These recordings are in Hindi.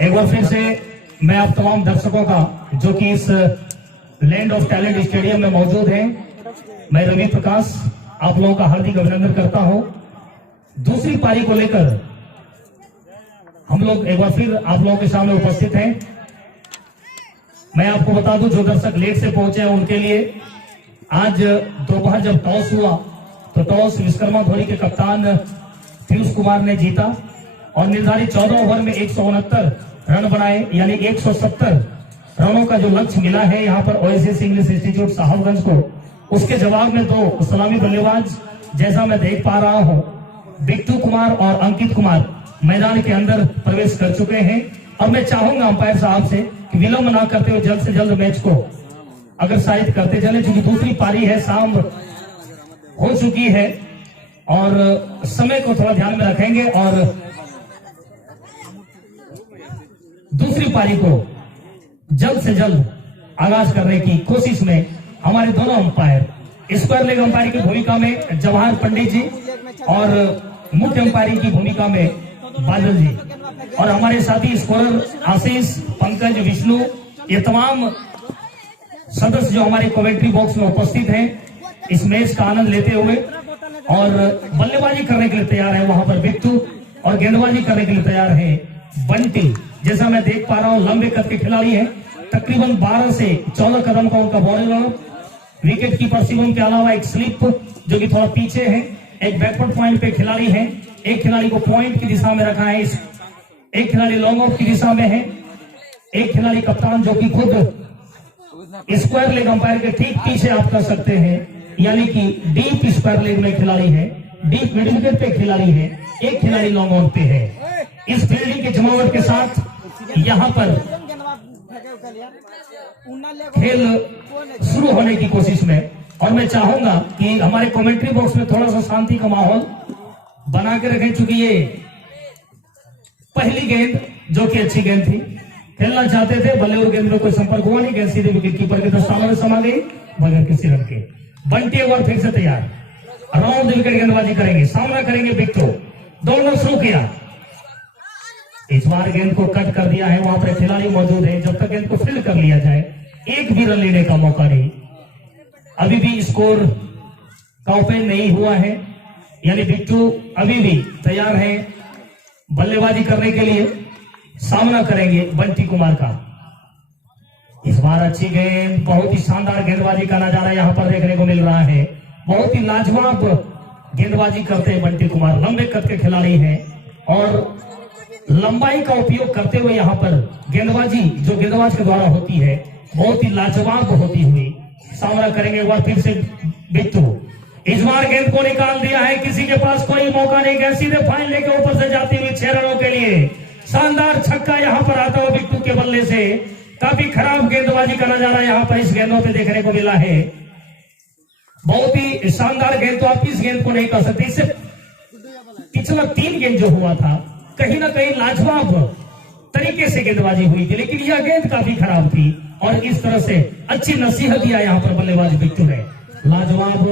एक बार फिर से मैं आप तमाम दर्शकों का जो कि इस लैंड ऑफ टैलेंट स्टेडियम में मौजूद हैं, मैं रवि प्रकाश आप लोगों का हार्दिक अभिनंदन करता हूं। दूसरी पारी को लेकर हम लोग एक बार फिर आप लोगों के सामने उपस्थित हैं। मैं आपको बता दूं, जो दर्शक लेट से पहुंचे हैं उनके लिए आज दोपहर जब टॉस हुआ तो टॉस विश्वकर्मा धोनी के कप्तान पीयूष कुमार ने जीता और निर्धारित 14 ओवर में 169 रन बनाए, यानी 170 रनों का जो लक्ष्य मिला है यहाँ पर ओएसिस इंग्लिश इंस्टीट्यूट साहबगंज को, उसके जवाब में दो सलामी बल्लेबाज जैसा मैं देख पा रहा हूँ, बिट्टू कुमार और अंकित कुमार मैदान के अंदर प्रवेश कर चुके हैं। और मैं चाहूंगा अंपायर साहब से कि विलंब ना करते हुए जल्द से जल्द मैच को अग्रसारित करते चले, क्योंकि दूसरी पारी है, शाम हो चुकी है और समय को थोड़ा ध्यान में रखेंगे और दूसरी पारी को जल्द से जल्द आगाज करने की कोशिश में हमारे दोनों अंपायर, स्क्वायर लेग अंपायर की भूमिका में जवाहर पंडित जी और मुख्य अंपायरिंग की भूमिका में बादल जी, और हमारे साथी स्कोरर आशीष, पंकज, विष्णु, ये तमाम सदस्य जो हमारे कमेंट्री बॉक्स में उपस्थित हैं इस मैच का आनंद लेते हुए। और बल्लेबाजी करने के लिए तैयार है वहां पर बिट्टू और गेंदबाजी करने के लिए तैयार है बंटी। जैसा मैं देख पा रहा हूं लंबे कद के खिलाड़ी हैं, तकरीबन 12 से 14 कदम का उनका बॉलर, विकेट कीपर शिवम के अलावा एक स्लिप जो कि थोड़ा पीछे है, एक बैकवर्ड पॉइंट पे खिलाड़ी है, एक खिलाड़ी को पॉइंट की दिशा में रखा है, एक खिलाड़ी लॉन्ग ऑफ की दिशा में है, एक खिलाड़ी कप्तान जो कि खुद स्क्वायर लेग अंपायर के ठीक पीछे आप कर सकते हैं, यानी कि डीप स्क्वायर लेग में खिलाड़ी है, डीप मिडिल विकेट पे खिलाड़ी है, एक खिलाड़ी लॉन्ग ऑन पे है। इस फील्डिंग के जमावट के साथ यहाँ पर खेल शुरू होने की कोशिश में, और मैं चाहूंगा कि हमारे कमेंट्री बॉक्स में थोड़ा सा शांति का माहौल बना के रखें, चूंकि ये पहली गेंद जो कि अच्छी गेंद थी, खेलना चाहते थे, बल्ले और गेंद में कोई संपर्क हुआ नहीं, गेंद सीधे विकेट कीपर के दस्ताने में समा गई बगैर किसी रन के। बंटी एक बार फिर से तैयार, राउंड विकेट गेंदबाजी करेंगे, सामना करेंगे बिट्टू, दौड़ना शुरू किया, इस बार गेंद को कट कर दिया है, वहां पर खिलाड़ी मौजूद है, जब तक गेंद को फील्ड कर लिया जाए एक भी रन लेने का मौका नहीं। अभी भी स्कोर का ओपन नहीं हुआ है, यानी बिट्टू अभी भी तैयार है बल्लेबाजी करने के लिए, सामना करेंगे बंटी कुमार का। इस बार अच्छी गेंद, बहुत ही शानदार गेंदबाजी का नजारा यहां पर देखने को मिल रहा है, बहुत ही लाजवाब गेंदबाजी करते हैं बंटी कुमार, लंबे कद के खिलाड़ी हैं और लंबाई का उपयोग करते हुए यहाँ पर गेंदबाजी जो गेंदबाज के द्वारा होती है बहुत ही लाजवाब होती हुई। सामना करेंगे एक बार फिर से बिट्टू, इस बार गेंद को निकाल दिया है, किसी के पास कोई मौका नहीं, गेंद सीधे फाइन लेके ऊपर से जाती हुई 6 रनों के लिए शानदार छक्का यहाँ पर आता हुआ बिट्टू के बल्ले से। काफी खराब गेंदबाजी का नजारा यहाँ पर इस गेंदों पे देखने को मिला है, बहुत ही शानदार गेंद तो आप इस गेंद को नहीं कर सकते। इससे पिछला 3 गेंद जो हुआ था कहीं ना कहीं लाजवाब तरीके से गेंदबाजी हुई थी, लेकिन यह गेंद काफी खराब थी और इस तरह से अच्छी नसीहत दिया यहाँ पर बल्लेबाज बिट्टू ने। लाजवाब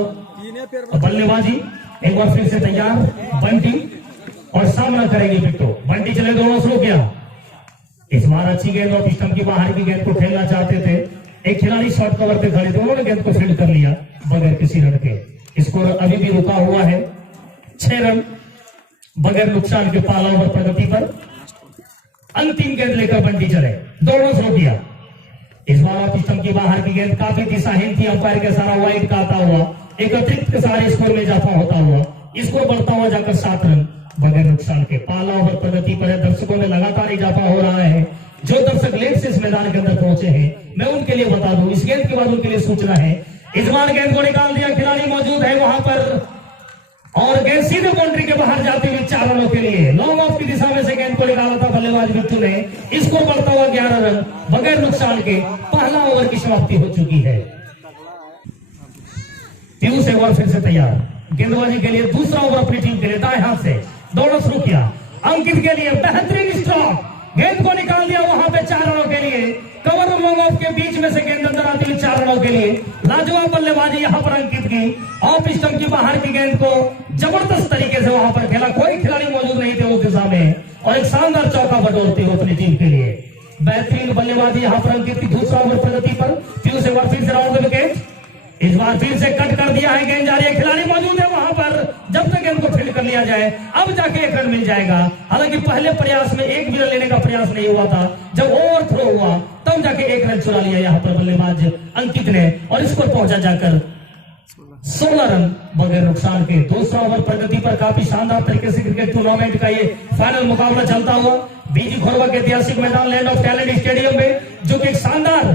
बल्लेबाजी, एक बार फिर से तैयार बंटी और सामना करेंगे बिट्टू। बंटी चले, दोनों शुरू किया, इस बार अच्छी गेंद और स्टंप की बाहर की गेंद को खेलना चाहते थे, एक खिलाड़ी शॉर्ट कवर पे खड़े थे, उन्होंने गेंद को फील्ड कर लिया बगैर किसी रन के। स्कोर अभी भी रुका हुआ है 6 रन बगैर नुकसान के, पाला ओवर प्रगति पर। अंतिम गेंद लेकर बंटी चले, दोनों शुरू किया, इस बार आप स्टंप की बाहर की गेंद काफी दिशाहीन थी, अंपायर के सारा वाइड का आता हुआ एक अतिरिक्त के सारे स्कोर में इजाफा होता हुआ, स्कोर बढ़ता हुआ जाकर 7 रन बगैर नुकसान के। पाला ओवर प्रगति पर दर्शकों में लगातार इजाफा हो रहा है। जो दर्शक लेट से इस मैदान के अंदर पहुंचे हैं मैं उनके लिए बता दूं, इस गेंद के बाद उनके लिए सूचना है, इस बार गेंद को निकाल दिया, खिलाड़ी मौजूद है वहां पर और गेंद सीधे बाउंड्री के बाहर जाती हुई 4 रनों के लिए। लॉन्ग ऑफ की दिशा में से गेंद को निकाला था बल्लेबाज बिट्टू ने, इसको बढ़ता हुआ 11 रन बगैर नुकसान के। पहला ओवर की समाप्ति हो चुकी है। पीयूष एक बार फिर से तैयार गेंदबाजी के लिए, दूसरा ओवर अपनी टीम के लिए, दाएं हाथ से दौड़ना शुरू किया, अंकित के लिए बेहतरीन स्ट्रोक, गेंद को निकाल दिया वहां पे 4 रनों के लिए। लिए कवर लॉन्ग ऑफ के बीच में से गेंद अंदर आती हुई 4 रनों के लिए लाजवाब बल्लेबाजी यहां पर अंकित की। ऑफ स्टंप की बाहर की गेंद को जबरदस्त तरीके से वहां पर खेला, कोई खिलाड़ी मौजूद नहीं थे उस दिशा में और एक शानदार चौका बटोरते हुए अपनी टीम के लिए बेहतरीन बल्लेबाजी यहां पर अंकित की। दूसरा ओवर प्रगति पर पीयूष एक बार फिर से राउंड द विकेट, इस बार फिर से कट कर दिया है, गेंद जा रही है, खिलाड़ी मौजूद है वहां पर, जब तक गेंद को फील्ड कर लिया जाए अब जाके 1 रन मिल जाएगा। हालांकि पहले प्रयास में 1 भी रन लेने का प्रयास नहीं हुआ था, जब ओवर थ्रो हुआ तब जाके 1 रन चुरा लिया यहां पर बल्लेबाज अंकित ने और स्कोर पहुंचा जाकर 16 रन बगैर नुकसान के। दूसरा ओवर प्रगति पर काफी शानदार तरीके से क्रिकेट टूर्नामेंट का ये फाइनल मुकाबला चलता हुआ बीजी खोरवा के ऐतिहासिक मैदान लैंड ऑफ टैलेंट स्टेडियम में, जो कि एक शानदार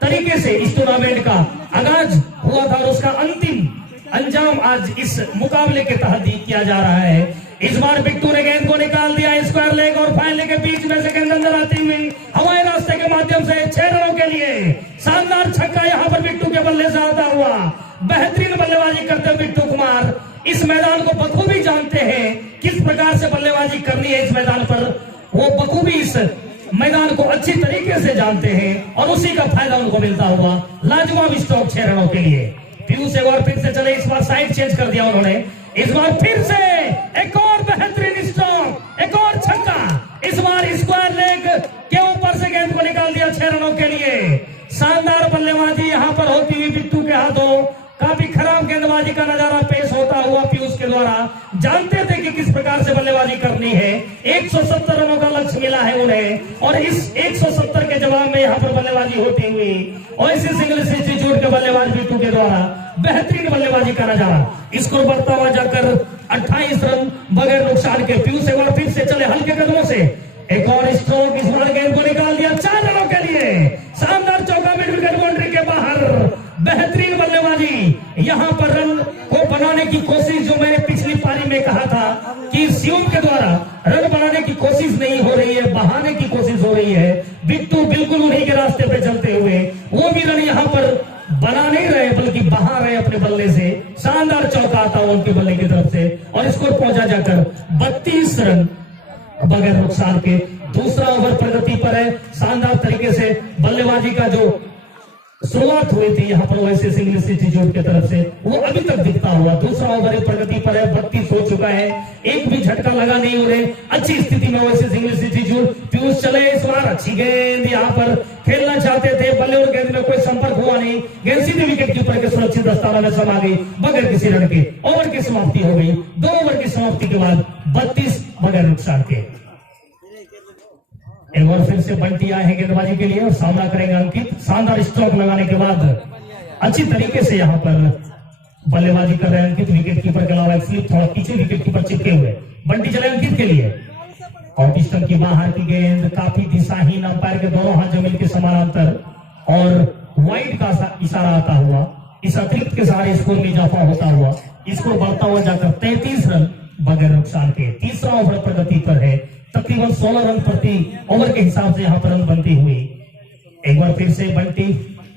तरीके से इस टूर्नामेंट का आगाज हुआ था और उसका अंतिम अंजाम आज इस मुकाबले के तहत किया जा रहा है। इस बार बिट्टू ने गेंद को निकाल दिया स्क्वायर लेग और फाइन लेग के बीच में से गेंद अंदर आती हुई हवाई रास्ते के माध्यम से 6 रनों के लिए शानदार छक्का यहां पर बिट्टू के बल्ले से आता हुआ। बेहतरीन बल्लेबाजी करते हुए बिट्टू कुमार इस मैदान को बखूबी जानते हैं, किस प्रकार से बल्लेबाजी करनी है इस मैदान पर, वो बखूबी इस मैदान को अच्छी तरीके से जानते हैं और उसी का फायदा उनको मिलता हुआ लाजवाब स्ट्रोक 6 रनों के लिए। पीयूष एक बार फिर से चले, इस बार साइड चेंज कर दिया उन्होंने, इस बार फिर से एक और बेहतरीन स्ट्रोक, एक और छक्का, इस बार स्क्वायर लेग के ऊपर से गेंद को निकाल दिया 6 रनों के लिए। शानदार बल्लेबाजी यहां पर होती हुई बिट्टू के हाथों, काफी खराब गेंदबाजी का नजारा पेश होता हुआ पीयूष के द्वारा, जानते थे कि किस प्रकार से बल्लेबाजी करनी है। 170 रनों का लक्ष्य मिला है उन्हें और इस 170 के जवाब में यहां पर बल्लेबाजी होती हुई ओएसिस इंग्लिश इंस्टीट्यूट के बल्लेबाज बिट्टू के द्वारा बेहतरीन बल्लेबाजी का नजारा, स्कोर बढ़ता हुआ जाकर 28 रन बगैर नुकसान के। पीयूष एक बार फिर से चले हल्के कदमों से, एक और स्ट्रोक, इस बार गेंद को निकाल दिया 4 रनों के लिए, शानदार चौका मिड विकेट बाउंड्री के बाहर। बेहतरीन बल्लेबाजी यहां पर रन को बनाने की कोशिश, जो मैंने पिछली पारी में कहा था कि शिवम के द्वारा रन बनाने की कोशिश नहीं हो रही है, बहाने की कोशिश हो रही है। बिट्टू बिल्कुल उन्हीं के रास्ते पे चलते हुए वो भी रन यहां पर बना नहीं रहे बल्कि बहा रहे अपने बल्ले से। शानदार चौका आता हुआ उनके बल्ले की तरफ से और स्कोर पहुंचा जाकर 32 रन बगैर नुकसान के। दूसरा ओवर प्रगति पर है, शानदार तरीके से बल्लेबाजी का जो शुरुआत हुई थी यहां पर ओएसिस इंग्लिश इंस्टीट्यूट की तरफ से, वो अभी तक दिखता हुआ। दूसरा ओवर प्रगति पर है, 32 हो चुका है, एक भी झटका लगा नहीं उन्हें, अच्छी स्थिति में ओएसिस इंग्लिश इंस्टीट्यूट। पीयूष चले, इस बार अच्छी गेंद यहां पर खेलना चाहते थे, बल्ले और गेंद में कोई संपर्क हुआ नहीं, गेंद सीधे विकेट कीपर के सुरक्षित स्थान में समा गई बगैर किसी रन के। ओवर की समाप्ति हो गई। 2 ओवर की समाप्ति के बाद 32 बगैर नुकसान के। एक बार फिर से बंटी आए हैं गेंदबाजी के लिए और सामना करेंगे अंकित। शानदार स्ट्रोक लगाने के बाद अच्छी तरीके से यहां पर बल्लेबाजी कर रहे हैं अंकित, विकेट कीपर के अलावा स्लिप थोड़ा पीछे विकेट कीपर चिपके हुए। बंटी चले अंकित के लिए और स्टंप की बाहर की गेंद काफी दिशाहीन, अंपायर के दोनों हाथ जमीन के समानांतर और वाइड का इशारा आता हुआ, इस अतिरिक्त के सहारे स्कोर में इजाफा होता हुआ स्कोर बढ़ता हुआ जाकर 33 रन बगैर नुकसान के। तीसरा ओवर प्रगति पर है, तकरीबन 16 रन प्रति ओवर के हिसाब से यहां पर रन बनती हुई। एक बार फिर से बंटी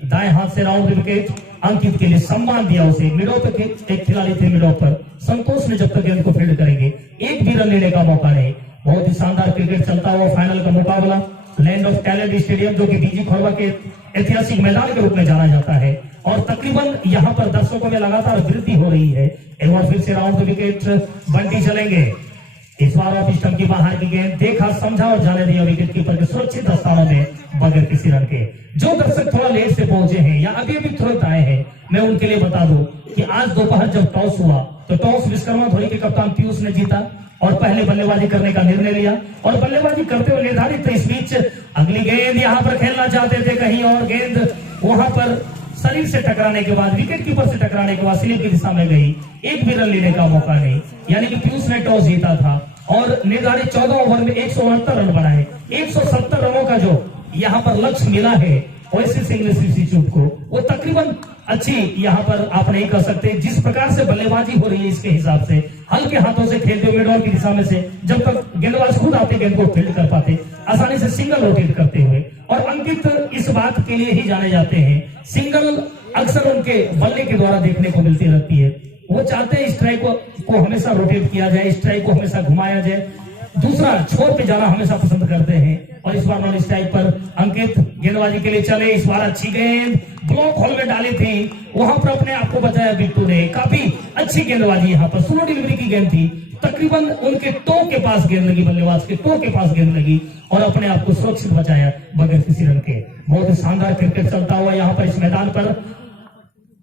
दाएं हाथ से राउंड विकेट, अंकित के लिए सम्मान दिया उसे। मिड ऑफ के एक खिलाड़ी थे मिड ऑफ पर, संतोष ने जब तक गेंद को फील्ड करेंगे एक भी रन लेने का मौका नहीं। बहुत ही शानदार क्रिकेट चलता हुआ फाइनल का मुकाबला लैंड ऑफ टैलेंट स्टेडियम, जो कि बीजी खोरवा के ऐतिहासिक मैदान के रूप में जाना जाता है और तकरीबन यहां पर दर्शकों में लगातार वृद्धि हो रही है। एक बार फिर से राउंड विकेट बंटी चलेंगे, इस बार ऑफ स्टंप की बाहर की गेंद देखा, समझा और जाने दिया विकेट कीपर के सुरक्षित स्थानों में बगैर किसी रन के। जो दर्शक थोड़ा लेट से पहुंचे हैं या अभी अभी तुरंत आए हैं, मैं उनके लिए बता दूं कि आज दोपहर जब टॉस हुआ तो टॉस विश्वकर्मा धोनी के कप्तान पीयूष ने जीता और पहले बल्लेबाजी करने का निर्णय लिया और बल्लेबाजी करते हुए निर्धारित इस बीच अगली गेंद यहां पर खेलना चाहते थे कहीं और, गेंद वहां पर शरीर से टकराने के बाद, विकेट कीपर से टकराने के बाद स्लिप की दिशा में गई, एक भी रन लेने का मौका नहीं। यानी कि पीयूष ने टॉस जीता था और निर्धारित 14 ओवर में 169 रन बनाए। 170 रनों का जो यहां पर लक्ष्य मिला है ओएसिस इंग्लिश इंस्टीट्यूट को, वो तकरीबन अच्छी यहां पर आप नहीं कर सकते। जिस प्रकार से बल्लेबाजी हो रही है इसके हिसाब से हल्के हाथों से खेलते हुए मिडऑन की दिशा में से, जब तक गेंदबाज खुद आते गेंद को फील्ड कर पाते, आसानी से सिंगल रोटेट करते हुए। और अंकित इस बात के लिए ही जाने जाते हैं, सिंगल अक्सर उनके बल्ले के द्वारा देखने को मिलती रहती है। वो चाहते हैं स्ट्राइक को हमेशा रोटेट किया जाए, स्ट्राइक को हमेशा घुमाया जाए, दूसरा छोर पे जाना हमेशा पसंद करते हैं और इस बार नॉन स्ट्राइक पर अंकित गेंदबाजी के लिए चले। इस बार अच्छी गेंद ब्लॉक होल में डाली थी, वहां पर अपने आप को बचाया बिट्टू ने। काफी अच्छी गेंदबाजी यहाँ पर, स्लो डिलीवरी की गेंद थी, तकरीबन उनके टो के पास गेंद लगी, बल्लेबाज के टो के पास गेंद लगी और अपने आप को सुरक्षित बचाया बगैर किसी रन के। बहुत ही शानदार क्रिकेट चलता हुआ यहाँ पर इस मैदान पर।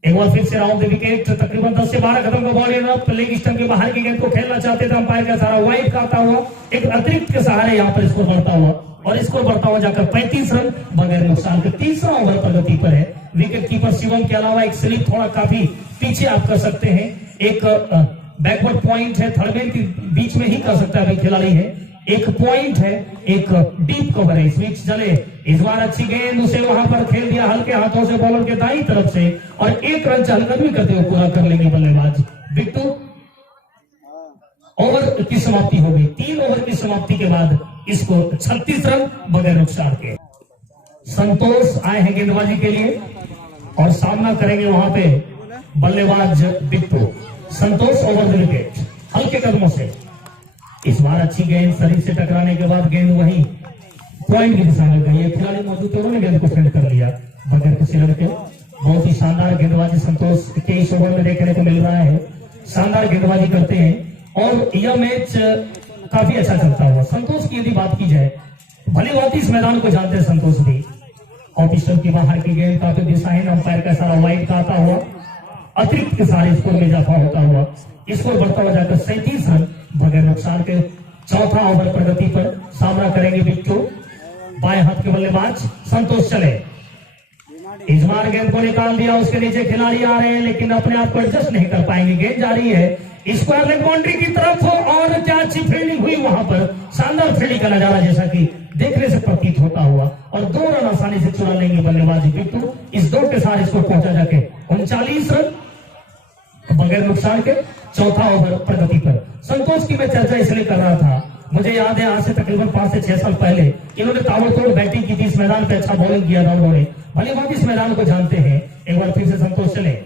एक बार फिर से राउंड द विकेट, तकरीबन 10 से 12 कदम का बॉल लेग स्टंप के बाहर की गेंद को खेलना चाहते थे, अंपायर का सारा वाइड खाता हुआ एक अतिरिक्त के सहारे यहाँ पर स्कोर बढ़ता हुआ और स्कोर बढ़ता हुआ जाकर 35 रन बगैर नुकसान के। तीसरा ओवर प्रगति पर है। विकेट कीपर शिवम के अलावा एक स्लिप थोड़ा काफी पीछे आप कर सकते हैं, एक बैकवर्ड पॉइंट है, थर्ड मैन के बीच में ही कर सकता है खिलाड़ी है, एक पॉइंट है, एक डीप कवर है, इस बीच चले। इस बार अच्छी गेंद उसे वहां पर खेल दिया हल्के हाथों से बॉलर के दाईं तरफ से और एक रन चहलकदमी करते हुए पूरा कर लेंगे बल्लेबाज बिट्टू। ओवर की समाप्ति हो गई। 3 ओवर की समाप्ति के बाद इसको 36 रन बगैर नुकसान के। संतोष आए हैं गेंदबाजी के लिए और सामना करेंगे वहां पे बल्लेबाज बिट्टू। संतोष ओवर द विकेट हल्के कदमों से। इस बार अच्छी गेंद शरीर से टकराने के बाद गेंद वही पॉइंट की दिशा में गई। खिलाड़ी मौजूद थे, उन्होंने गेंद को फेंड कर लिया बगैर किसी रन के। बहुत ही शानदार गेंदबाजी संतोष के इस ओवर में देखने को मिल रहा है। शानदार गेंदबाजी करते हैं और यह मैच काफी अच्छा चलता हुआ। संतोष की यदि बात की जाए, भली भांति इस मैदान को जानते हैं संतोष भी। ऑफ स्टंप की बाहर की गेंद काफी दिशाहीन, अंपायर का सारा वाइड का आता हुआ, अतिरिक्त के सारे स्कोर में इजाफा होता हुआ स्कोर बढ़ता हुआ जाकर 37 रन बगैर नुकसान के। चौथा ओवर प्रगति पर सामना करेंगे बिट्टू। बाएं हाथ के बल्लेबाज संतोष चले। इस बार गेंद को निकाल दिया, उसके नीचे खिलाड़ी आ रहे हैं लेकिन अपने आप को एडजस्ट नहीं कर पाएंगे। गेंद जा रही है स्क्वायर लेग बाउंड्री की तरफ और क्या अच्छी फील्डिंग हुई वहां पर। शानदार फील्डिंग का नजारा जैसा कि देखने से प्रतीत होता हुआ और 2 रन आसानी से चुरा लेंगे बल्लेबाज बिट्टू। इस 2 के साथ इसको पहुंचा जाके 39 रन बगैर नुकसान के। चौथा ओवर प्रगति पर। संतोष की मैं चर्चा इसलिए कर रहा था, मुझे याद है आज से तकरीबन 5 से 6 साल पहले इन्होंने ताबड़तोड़ बैटिंग की थी इस मैदान पे, अच्छा बॉलिंग किया था उन्होंने। भली भांति इस मैदान को जानते हैं। एक बार फिर से संतोष चले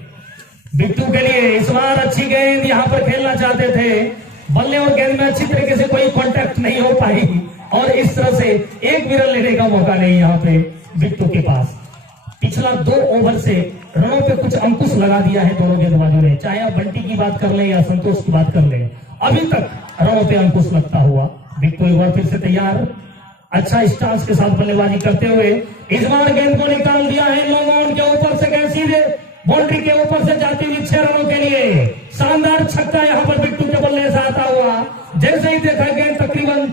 बिट्टू के लिए। इस बार अच्छी गेंद यहाँ पर खेलना चाहते थे, बल्ले और गेंद में अच्छी तरीके से कोई कॉन्टैक्ट नहीं हो पाई और इस तरह से एक भी रन लेने का मौका नहीं यहाँ पे बिट्टू के पास। पिछला 2 ओवर से रनों पे कुछ अंकुश लगा दिया है दोनों गेंदबाजों ने, चाहे आप बंटी की बात कर ले या संतोष की बात कर ले, अभी तक रनों पे अंकुश लगता हुआ। बिट्टू एक बार फिर से तैयार, अच्छा स्टांस के साथ बल्लेबाजी करते हुए इस बार गेंद को निकाल दिया है लॉन्ग ऑन के ऊपर से, गेंद सीधे बाउंड्री के ऊपर से जाती हुई 6 रनों के लिए। शानदार छक्का यहाँ पर बिट्टू के बल्ले से आता हुआ। जैसे ही देखा गेंद तकरीबन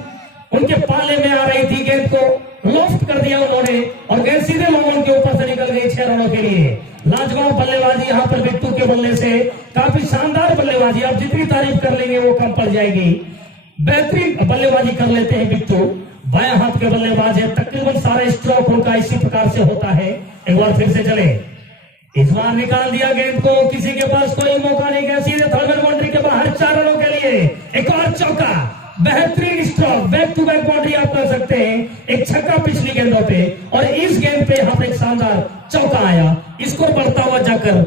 उनके पाले में आ रही थी, गेंद को लॉफ्ट कर दिया उन्होंने और गेंद सीधे लॉन्ग ऑन के ऊपर से निकल गई 6 रनों के लिए। लाजवाब बल्लेबाजी यहाँ पर बिट्टू के बल्ले से, काफी शानदार बल्लेबाजी। आप जितनी तारीफ कर लेंगे वो कम पड़ जाएगी। बेहतरीन बल्लेबाजी कर लेते हैं बिट्टू। बाएं हाथ के बल्लेबाज है, तकरीबन सारा स्ट्रोक उनका इसी प्रकार से होता है। एक बार फिर से चले। इस बार निकाल दिया गेंद को, किसी के पास कोई मौका नहीं गया, सीधे थर्ड बाउंड्री के बाहर 4 रनों के लिए। एक और चौका, बेहतरीन stroke, back to back boundary आप कर सकते हैं। एक छक्का पिछली गेंदों पे और इस गेंद पे यहाँ पे एक शानदार चौका आया। स्कोर बढ़ता हुआ जाकर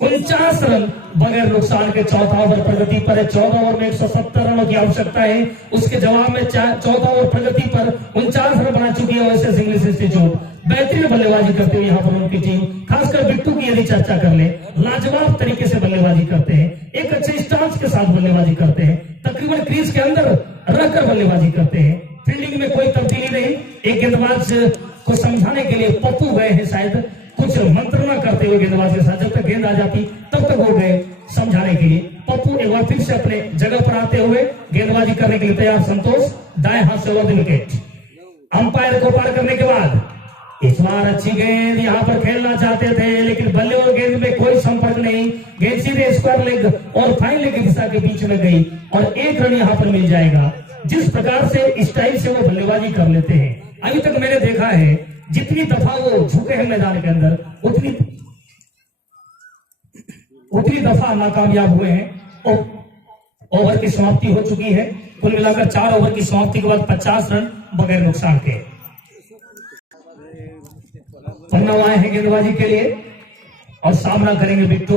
49 रन बगैर नुकसान के। चौथा ओवर प्रगति पर है। 14 ओवर में 170 रनों की आवश्यकता है। उसके जवाब में 14 ओवर प्रगति पर 49 रन बना चुकी है ओएसएस इंग्लिश इंस्टीट्यूट। बेहतरीन बल्लेबाजी करते हुए यहाँ पर उनकी टीम, खासकर बिट्टू की यदि चर्चा कर ले, लाजवाब तरीके से बल्लेबाजी करते हैं, एक अच्छे स्टांस के साथ बल्लेबाजी करते हैं, तकरीबन क्रीज के अंदर रखकर बल्लेबाजी करते हैं। फील्डिंग में कोई तब्दीली नहीं। एक गेंदबाज को समझाने के लिए पप्पू गए हैं, शायद कुछ मंत्रणा करते हुए गेंदबाज के साथ, जब तक गेंद आ जाती तब तक वो गए समझाने के लिए। पप्पू एक बार फिर से अपने जगह पर आते हुए गेंदबाजी करने के लिए तैयार। संतोष दाएं हाथ से ओवर द विकेट। अंपायर को पार करने के बाद इस बार अच्छी गेंद यहाँ पर खेलना चाहते थे लेकिन बल्ले और गेंद में कोई संपर्क नहीं। गेंद सीधे स्क्वायर लेग और फाइन लेग की दिशा के बीच में गई और 1 रन यहाँ पर मिल जाएगा। जिस प्रकार से स्टाइल से वो बल्लेबाजी कर लेते हैं, अभी तक मैंने देखा है जितनी दफा वो झुके हैं मैदान के अंदर उतनी दफा नाकामयाब हुए हैं। ओवर की समाप्ति हो चुकी है। कुल मिलाकर 4 ओवर की समाप्ति के बाद 50 रन बगैर नुकसान के। पन्ना आए हैं गेंदबाजी के लिए और सामना करेंगे बिट्टू।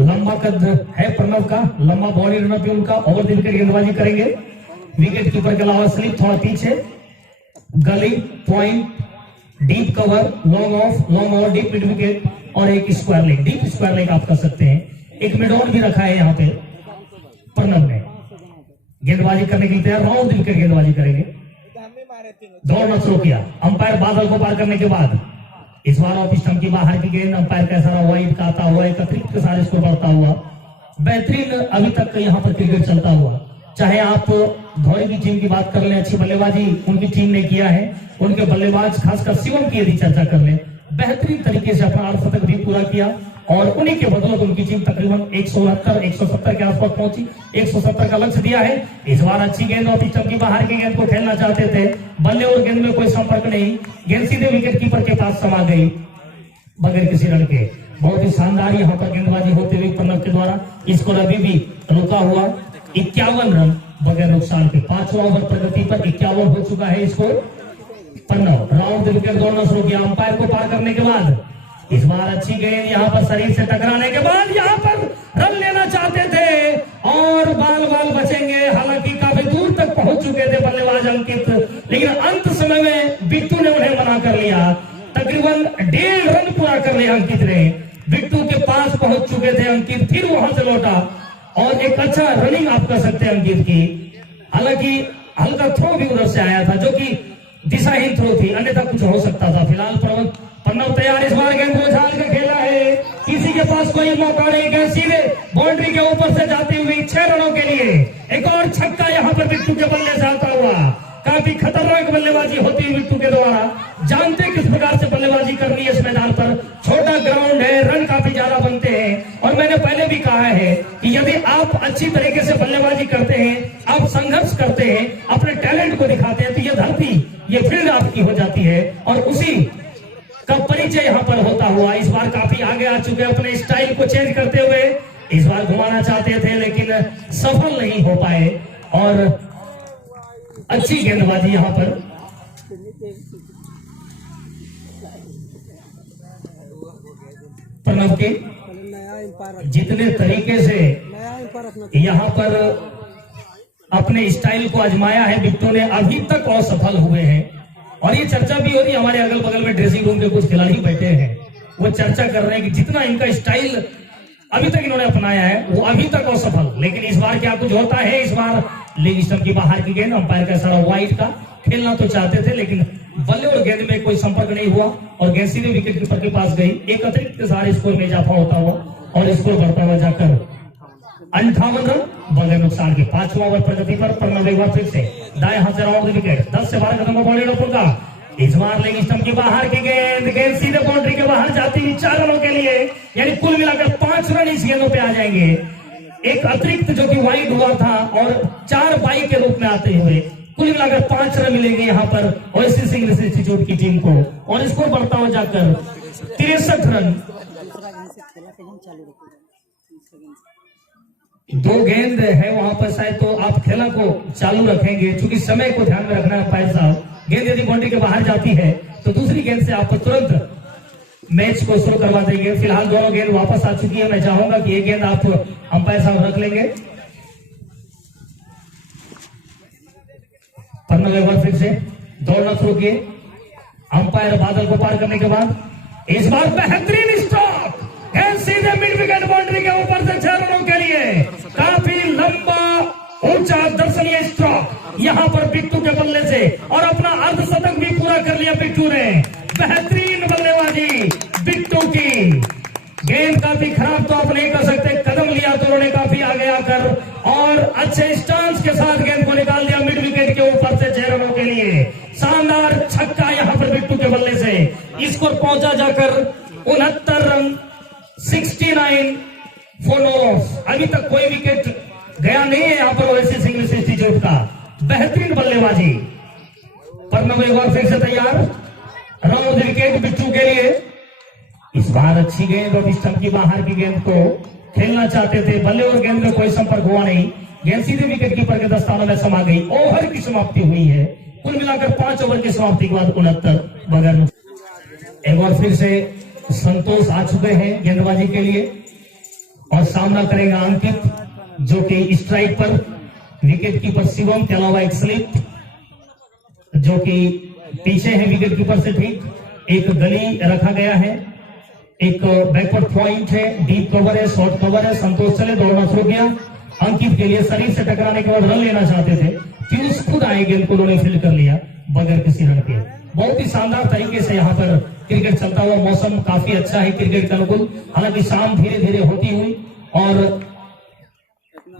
लंबा लंबा कद है प्रणव का, लंबा बॉडी रनअप भी उनका। ओवर द विकेट गेंदबाजी करेंगे। विकेट कीपर के अलावा स्लिप थोड़ा पीछे, गली point, deep cover, long off, long over, deep mid wicket और एक square leg. Deep square leg आप कर सकते हैं। एक मिड ऑन भी रखा है यहाँ पे प्रणव ने। गेंदबाजी करने के लिए तैयार, राउंड द विकेट गेंदबाजी करेंगे। दौड़ना शुरू किया। अंपायर बादल को पार करने के बाद इस बार ऑफ स्टंप की बाहर की गेंद, अंपायर का सारा वाइड का आता हुआ, एक अतिरिक्त के सारे स्कोर बढ़ता हुआ। बेहतरीन अभी तक यहाँ पर क्रिकेट चलता हुआ। चाहे आप धौरी की टीम की बात कर लें, अच्छी बल्लेबाजी उनकी टीम ने किया है, उनके बल्लेबाज खासकर शिवम की यदि चर्चा कर लें, बेहतरीन तरीके से अपना अर्धशतक भी पूरा किया और उन्हीं के बदौलत उनकी टीम तकरीबन 169-170 के आसपास पहुंची। 170 का लक्ष्य दिया है। इस बार अच्छी गेंद ऑफ स्टंप की बाहर की गेंद को खेलना चाहते थे, बल्ले और गेंद में कोई संपर्क नहीं, गेंद सीधे विकेट कीपर के पास समा गई बगैर किसी रन के। बहुत ही शानदार यहाँ पर गेंदबाजी होते हुए प्रणव के द्वारा स्कोर अभी भी रुका हुआ 51 रन बगैर नुकसान के। 5वां ओवर प्रगति पर 51 हो चुका है स्कोर। प्रणव राउंड विकेट दौड़ना शुरू किया। अंपायर को पार करने के बाद इस बार अच्छी गेंद यहाँ पर शरीर से टकराने के बाद यहाँ पर रन लेना चाहते थे और बाल बाल बचेंगे। हालांकि काफी दूर तक पहुंच चुके थे बल्लेबाज अंकित, लेकिन अंत समय में बिट्टू ने उन्हें मना कर लिया। तकरीबन 1.5 रन पूरा कर लिया अंकित ने। बिट्टू के पास पहुंच चुके थे अंकित, फिर वहां से लौटा और एक अच्छा रनिंग आप कर सकते हैं अंकित की। हालांकि हल्का थ्रो भी उधर से आया था जो कि दिशाहीन थ्रो थी, अन्यथा कुछ हो सकता था। फिलहाल प्रणव तैयार। इस बार गेंद को उछाल कर खेला है, किसी के पास कोई मौका नहीं। गेंद सीधे बाउंड्री के ऊपर से जाती हुई 6 रनों के लिए। एक और छक्का यहाँ पर बिट्टू के बल्ले से आता हुआ। काफी खतरनाक बल्लेबाजी होती है बिट्टू के द्वारा। जानते किस प्रकार से बल्लेबाजी करनी है इस मैदान पर। छोटा ग्राउंड है, रन काफी ज्यादा बनते हैं और मैंने पहले भी कहा है कि यदि आप अच्छी तरीके से बल्लेबाजी करते हैं, आप संघर्ष करते हैं, अपने टैलेंट को दिखाते हैं, तो ये धरती, ये फील्ड आपकी हो जाती है और उसी का परिचय यहाँ पर होता हुआ। इस बार काफी आगे आ चुके, अपने स्टाइल को चेंज करते हुए इस बार घुमाना चाहते थे लेकिन सफल नहीं हो पाए और अच्छी गेंदबाजी यहाँ पर प्रणव के जितने तरीके से यहाँ पर अपने स्टाइल को आजमाया है बिट्टू ने, अभी तक असफल हुए हैं। और ये चर्चा भी हो रही है, हमारे अगल बगल में ड्रेसिंग रूम के कुछ खिलाड़ी बैठे हैं, वो चर्चा कर रहे हैं कि जितना इनका स्टाइल अभी तक इन्होंने अपनाया है वो अभी तक असफल। लेकिन इस बार क्या कुछ होता है। इस बार लेग स्टंप की बाहर की गेंद, अंपायर का सारा वाइड का। खेलना तो चाहते थे लेकिन बल्ले और गेंद में कोई संपर्क नहीं हुआ और गेंद सीधे विकेट कीपर के पास गई। एक अतिरिक्त के सारे स्कोर में इजाफा होता हुआ और स्कोर बढ़ता हुआ जाकर 58 रन बगैर नुकसान के। 5वां ओवर प्रगति पर प्रणव एक बार फिर से दाएं हाथ से राउंड विकेट। 10 से 12 कदम बॉडी लोपुर का। इस बार लेग स्टंप की बाहर की गेंद, गेंद सीधे बाउंड्री के बाहर जाती हुई 4 रनों के लिए, यानी कुल मिलाकर 5 रन इस गेंदों पे आ जाएंगे। एक अतिरिक्त जो कि वाइड हुआ था और 4 बाई के रूप में आते हुए कुल मिलाकर 5 रन मिलेंगे यहाँ पर ओएसिस इंग्लिश इंस्टीट्यूट की टीम को और स्कोर बढ़ता हुआ जाकर 63 रन। 2 गेंद है वहां पर, शायद तो आप खेला को चालू रखेंगे क्योंकि समय को ध्यान में रखना है अंपायर साहब। गेंद यदि बाउंड्री के बाहर जाती है तो दूसरी गेंद से आप तुरंत मैच को शुरू करवा देंगे। फिलहाल दोनों गेंद वापस आ चुकी है। मैं चाहूंगा कि ये गेंद आप अंपायर साहब रख लेंगे। प्रणव एक बार फिर से दौड़ना शुरू किए। अंपायर बादल को पार करने के बाद इस बार बेहतरीन स्ट्रोक, गेंद सीधे मिड विकेट बाउंड्री के ऊपर से 6 रनों के लिए। काफी लंबा ऊंचा दर्शनीय स्ट्रोक यहाँ पर बिट्टू के बल्ले से और अपना अर्धशतक भी पूरा कर लिया बिट्टू ने। बेहतरीन बल्लेबाजी बिट्टू की। गेंद काफी खराब तो आप नहीं कर सकते, कदम लिया तो उन्होंने काफी आगे आकर और अच्छे स्टांस के साथ गेंद को निकाल दिया मिड विकेट के ऊपर से 6 रनों के लिए। शानदार छक्का यहाँ पर बिट्टू के बल्ले से। स्कोर पहुंचा जाकर 69 रन, 69 फॉर नो लॉस। अभी तक कोई विकेट गया नहीं है यहाँ पर ओएसिस इंग्लिश इंस्टीट्यूट का। बेहतरीन बल्लेबाजी। प्रणव एक बार फिर से तैयार, राउंड विकेट बिट्टू के लिए। इस बार अच्छी गेंद और स्टंप की बाहर की गेंद को खेलना चाहते थे, बल्ले और गेंद में कोई संपर्क हुआ नहीं। गेंद सीधे विकेट कीपर के दस्तानों में समा गई। ओवर की समाप्ति हुई है। कुल मिलाकर 5 ओवर की समाप्ति के बाद 69 बगैर। एक बार फिर से संतोष आ चुके हैं गेंदबाजी के लिए और सामना करेगा अंकित, जो कि स्ट्राइक पर, विकेट कीपर शिवम के अलावा एक स्लिप जो कि पीछे है विकेट कीपर से ठीक, एक गली रखा गया है, एक बैकवर्ड पॉइंट है, डीप कवर है, शॉर्ट कवर है। संतोष चले, दौड़ना शुरू किया। अंकित के लिए शरीर से टकराने के बाद रन लेना चाहते थे, पीयूष खुद आए, गेंद को उन्होंने फील्ड कर लिया बगैर किसी रन के। बहुत ही शानदार तरीके से यहाँ पर क्रिकेट चलता हुआ, मौसम काफी अच्छा है क्रिकेट के अनुकूल। हालांकि शाम धीरे धीरे होती हुई और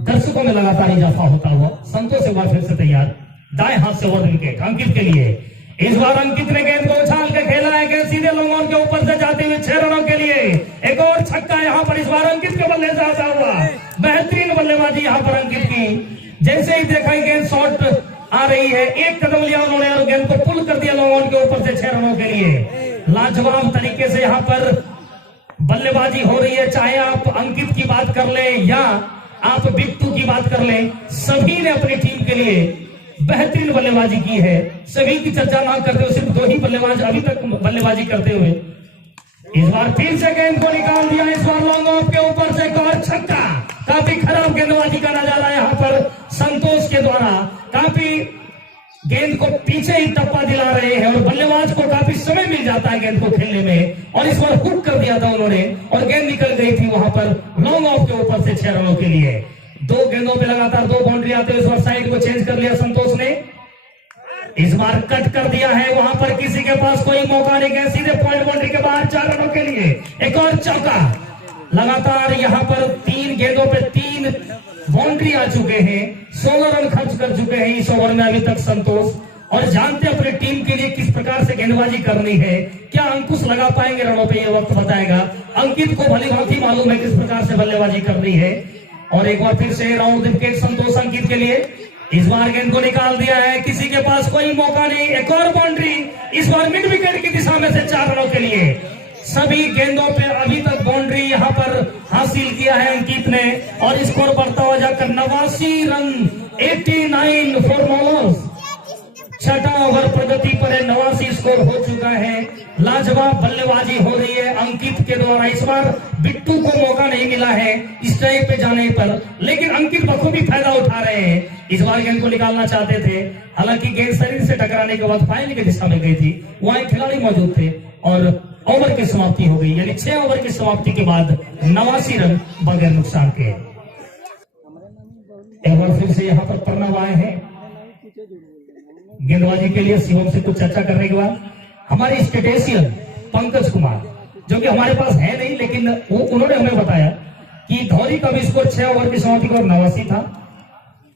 दर्शकों में लगातार इजाफा होता हुआ। संतोष एक बार फिर से तैयार, दाएं हाथ से ओवर विकेट अंकित के लिए। इस बार अंकित ने गेंद को उछाल के खेला है, गेंद सीधे लोगों के ऊपर से जाते हुए 6 रनों के लिए। एक और छक्का यहाँ पर इस बार अंकित के बल्ले से आता हुआ। बेहतरीन बल्लेबाजी यहाँ पर अंकित की। जैसे ही देखा गेंद शॉर्ट आ रही है, एक कदम लिया उन्होंने और गेंद को पुल कर दिया लोगों के ऊपर से 6 रनों के लिए। लाजवाब तरीके से यहाँ पर बल्लेबाजी हो रही है। चाहे आप अंकित की बात कर ले या आप बिट्टू की बात कर ले, सभी ने अपनी टीम के लिए बेहतरीन बल्लेबाजी की है। सभी की चर्चा ना करते हुए सिर्फ 2 ही बल्लेबाज अभी तक बल्लेबाजी करते हुए इस बार फिर से गेंद को निकाल दिया। इस बार लॉन्ग ऑफ के ऊपर से एक और छक्का। काफी खराब गेंदबाजी का नजारा यहाँ पर संतोष के द्वारा। काफी गेंद को पीछे ही टप्पा दिला रहे हैं और बल्लेबाज को काफी समय मिल जाता है गेंद को खेलने में। और इस बार हुक कर दिया था उन्होंने और गेंद निकल गई थी वहां पर लॉन्ग ऑफ के ऊपर से 6 रनों के लिए। 2 गेंदों पे लगातार 2 बाउंड्री आते हुए इस बार साइड को चेंज कर लिया संतोष ने। इस बार कट कर दिया है, वहां पर किसी के पास कोई मौका नहीं है, सीधे पॉइंट बाउंड्री के बाहर 4 रनों के लिए। एक और चौका। लगातार यहाँ पर 3 गेंदों पे 3 बाउंड्री आ चुके हैं, 16 रन खर्च कर चुके हैं इस ओवर में अभी तक संतोष। और जानते अपनी टीम के लिए किस प्रकार से गेंदबाजी करनी है। क्या अंकुश लगा पाएंगे रनों पे, ये वक्त बताएगा। अंकित को भली भांति मालूम है किस प्रकार से बल्लेबाजी करनी है। और एक बार फिर से राउंड विकेट संतोष अंकित के लिए। इस बार गेंद को निकाल दिया है, किसी के पास कोई मौका नहीं। एक और बाउंड्री इस बार मिड विकेट की दिशा में से 4 रनों के लिए। सभी गेंदों पे अभी तक बाउंड्री यहाँ पर हासिल किया है अंकित ने। और स्कोर बढ़ता हुआ जाकर 89 रन, 89 फॉर मॉलर्स। 6वां ओवर प्रगति पर है, 89 स्कोर हो चुका है। लाजवाब बल्लेबाजी हो रही है अंकित के द्वारा। इस बार बिट्टू को मौका नहीं मिला है स्ट्राइक पे जाने पर, लेकिन अंकित बखूबी फायदा उठा रहे हैं। इस बार गेंद को निकालना चाहते थे, हालांकि गेंद शरीर से टकराने के बाद फाइनल की दिशा में गई थी। वहां एक खिलाड़ी मौजूद थे और ओवर की समाप्ति हो गई, यानी 6 ओवर की समाप्ति के बाद 89 रन बगैर नुकसान के। एक बार फिर से यहाँ पर प्रणव आए हैं गेंदबाजी के लिए। शिवम से कुछ चर्चा करने के बाद हमारे स्टेटेशियन पंकज कुमार, जो कि हमारे पास है नहीं, लेकिन उन्होंने हमें बताया कि धौरी का भी स्कोर 6 ओवर की समाप्ति के बाद 89 था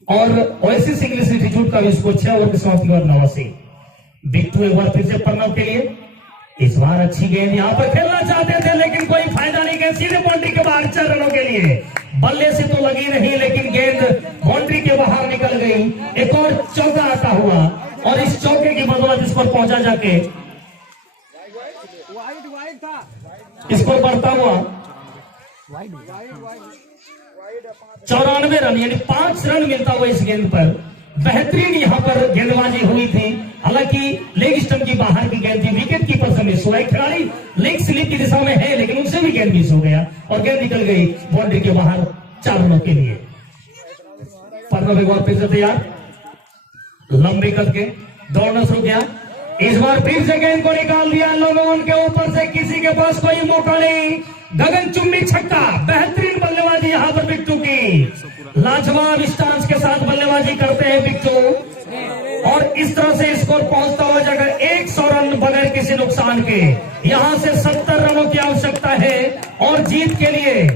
और ओएसिस इंग्लिश इंस्टीट्यूट का भी स्कोर 6 ओवर की समाप्ति के बाद 89। बिट्टू एक बार फिर से प्रणव के लिए। इस बार अच्छी गेंद यहाँ पर खेलना चाहते थे, लेकिन कोई फायदा नहीं। गेंद सीधे बाउंड्री के बाहर 4 रनों के लिए। बल्ले से तो लगी नहीं, लेकिन गेंद बाउंड्री के बाहर निकल गई। एक और चौका आता हुआ और इस चौके की बदौलत इस पर पहुंचा जाके स्कोर बढ़ता हुआ 94 रन, यानी 5 रन मिलता हुआ इस गेंद पर। बेहतरीन यहाँ पर गेंदबाजी हुई थी। हालांकि लेग स्टंप की बाहर की गेंद थी, विकेट कीपर से मिस हुआ। एक खिलाड़ी लेग स्लिप की दिशा में है, लेकिन उनसे भी गेंद मिस हो गया और गेंद निकल गई बाउंड्री के बाहर 4 रनों के लिए। प्रणव एक बार फिर से तैयार, लंबे कद के दौड़ना शुरू किया। इस बार फिर से गेंद को निकाल दिया लोगों के ऊपर से, किसी के पास कोई मौका नहीं। गगनचुंबी छक्का। बेहतरीन बल्लेबाजी यहाँ पर बिट्टू की। लाजवाब स्टांस के साथ बल्लेबाजी करते हैं बिट्टू और इस तरह से स्कोर पहुंचता हुआ जाकर 100 रन बगैर किसी नुकसान के। यहां से 70 रनों की आवश्यकता है और जीत के लिए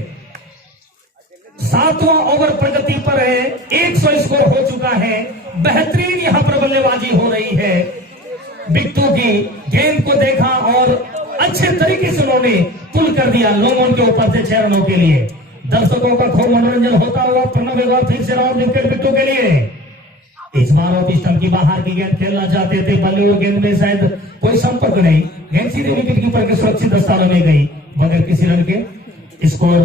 7वां ओवर प्रगति पर है। 100 स्कोर हो चुका है। बेहतरीन यहां पर बल्लेबाजी हो रही है बिट्टू की। गेंद को देखा और अच्छे तरीके से उन्होंने पुल कर दिया लोगों के ऊपर से 6 रनों के लिए। दर्शकों का खूब मनोरंजन होता हुआ प्रणव एक बार फिर से राउंड विकेट बिट्टू के लिए। इस बार ऑफ स्टंप की बाहर की गेंद खेलना चाहते थे, बल्ले और गेंद में शायद कोई संपर्क नहीं। गेंद सीधे विकेट कीपर के सुरक्षित स्थान में गई बगैर किसी रन के। स्कोर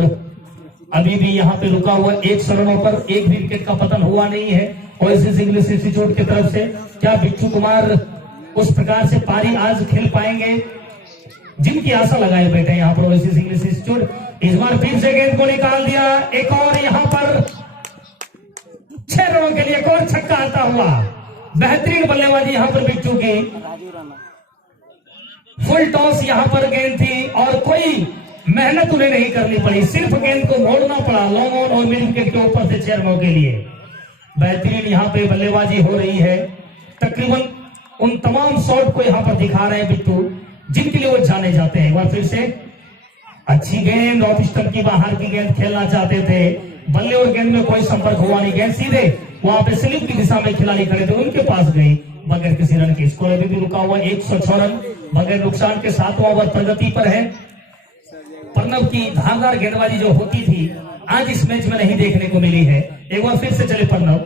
अभी भी यहाँ पे रुका हुआ 100 रनों पर। एक भी विकेट का पतन हुआ नहीं है ओएसिस इंग्लिश इंस्टीट्यूट की तरफ से। क्या बिट्टू कुमार उस प्रकार से पारी आज खेल पाएंगे? जिनकी आशा लगाए बैठे यहाँ पर ओएसिस इंग्लिश इंस्टीट्यूट। इस बार फिर से गेंद को निकाल दिया, एक और यहाँ पर 6 रनों के लिए एक और छक्का आता हुआ। बेहतरीन बल्लेबाजी यहाँ पर बिट्टू की, फुल टॉस यहाँ पर गेंद थी और कोई मेहनत उन्हें नहीं करनी पड़ी, सिर्फ गेंद को मोड़ना पड़ा लॉन्ग ऑन और मिड विकेट के ऊपर से 6 रनों के लिए। बेहतरीन यहाँ पे बल्लेबाजी हो रही है, तकरीबन उन तमाम शॉट को यहाँ पर दिखा रहे हैं बिट्टू जिनके लिए वो जाने जाते हैं। एक बार फिर से अच्छी गेंद, ऑफ स्टंप की बाहर की गेंद खेलना चाहते थे, बल्ले और गेंद में कोई संपर्क हुआ नहीं, गेंद सीधे वहां पे स्लिप की दिशा में खिलाड़ी खड़े थे उनके पास गई बगैर किसी रन के। स्कोर अभी भी रुका हुआ 106 रन बगैर नुकसान के 7वां ओवर प्रगति पर है। प्रणव की धारदार गेंदबाजी जो होती थी आज इस मैच में नहीं देखने को मिली है। एक बार फिर से चले प्रणव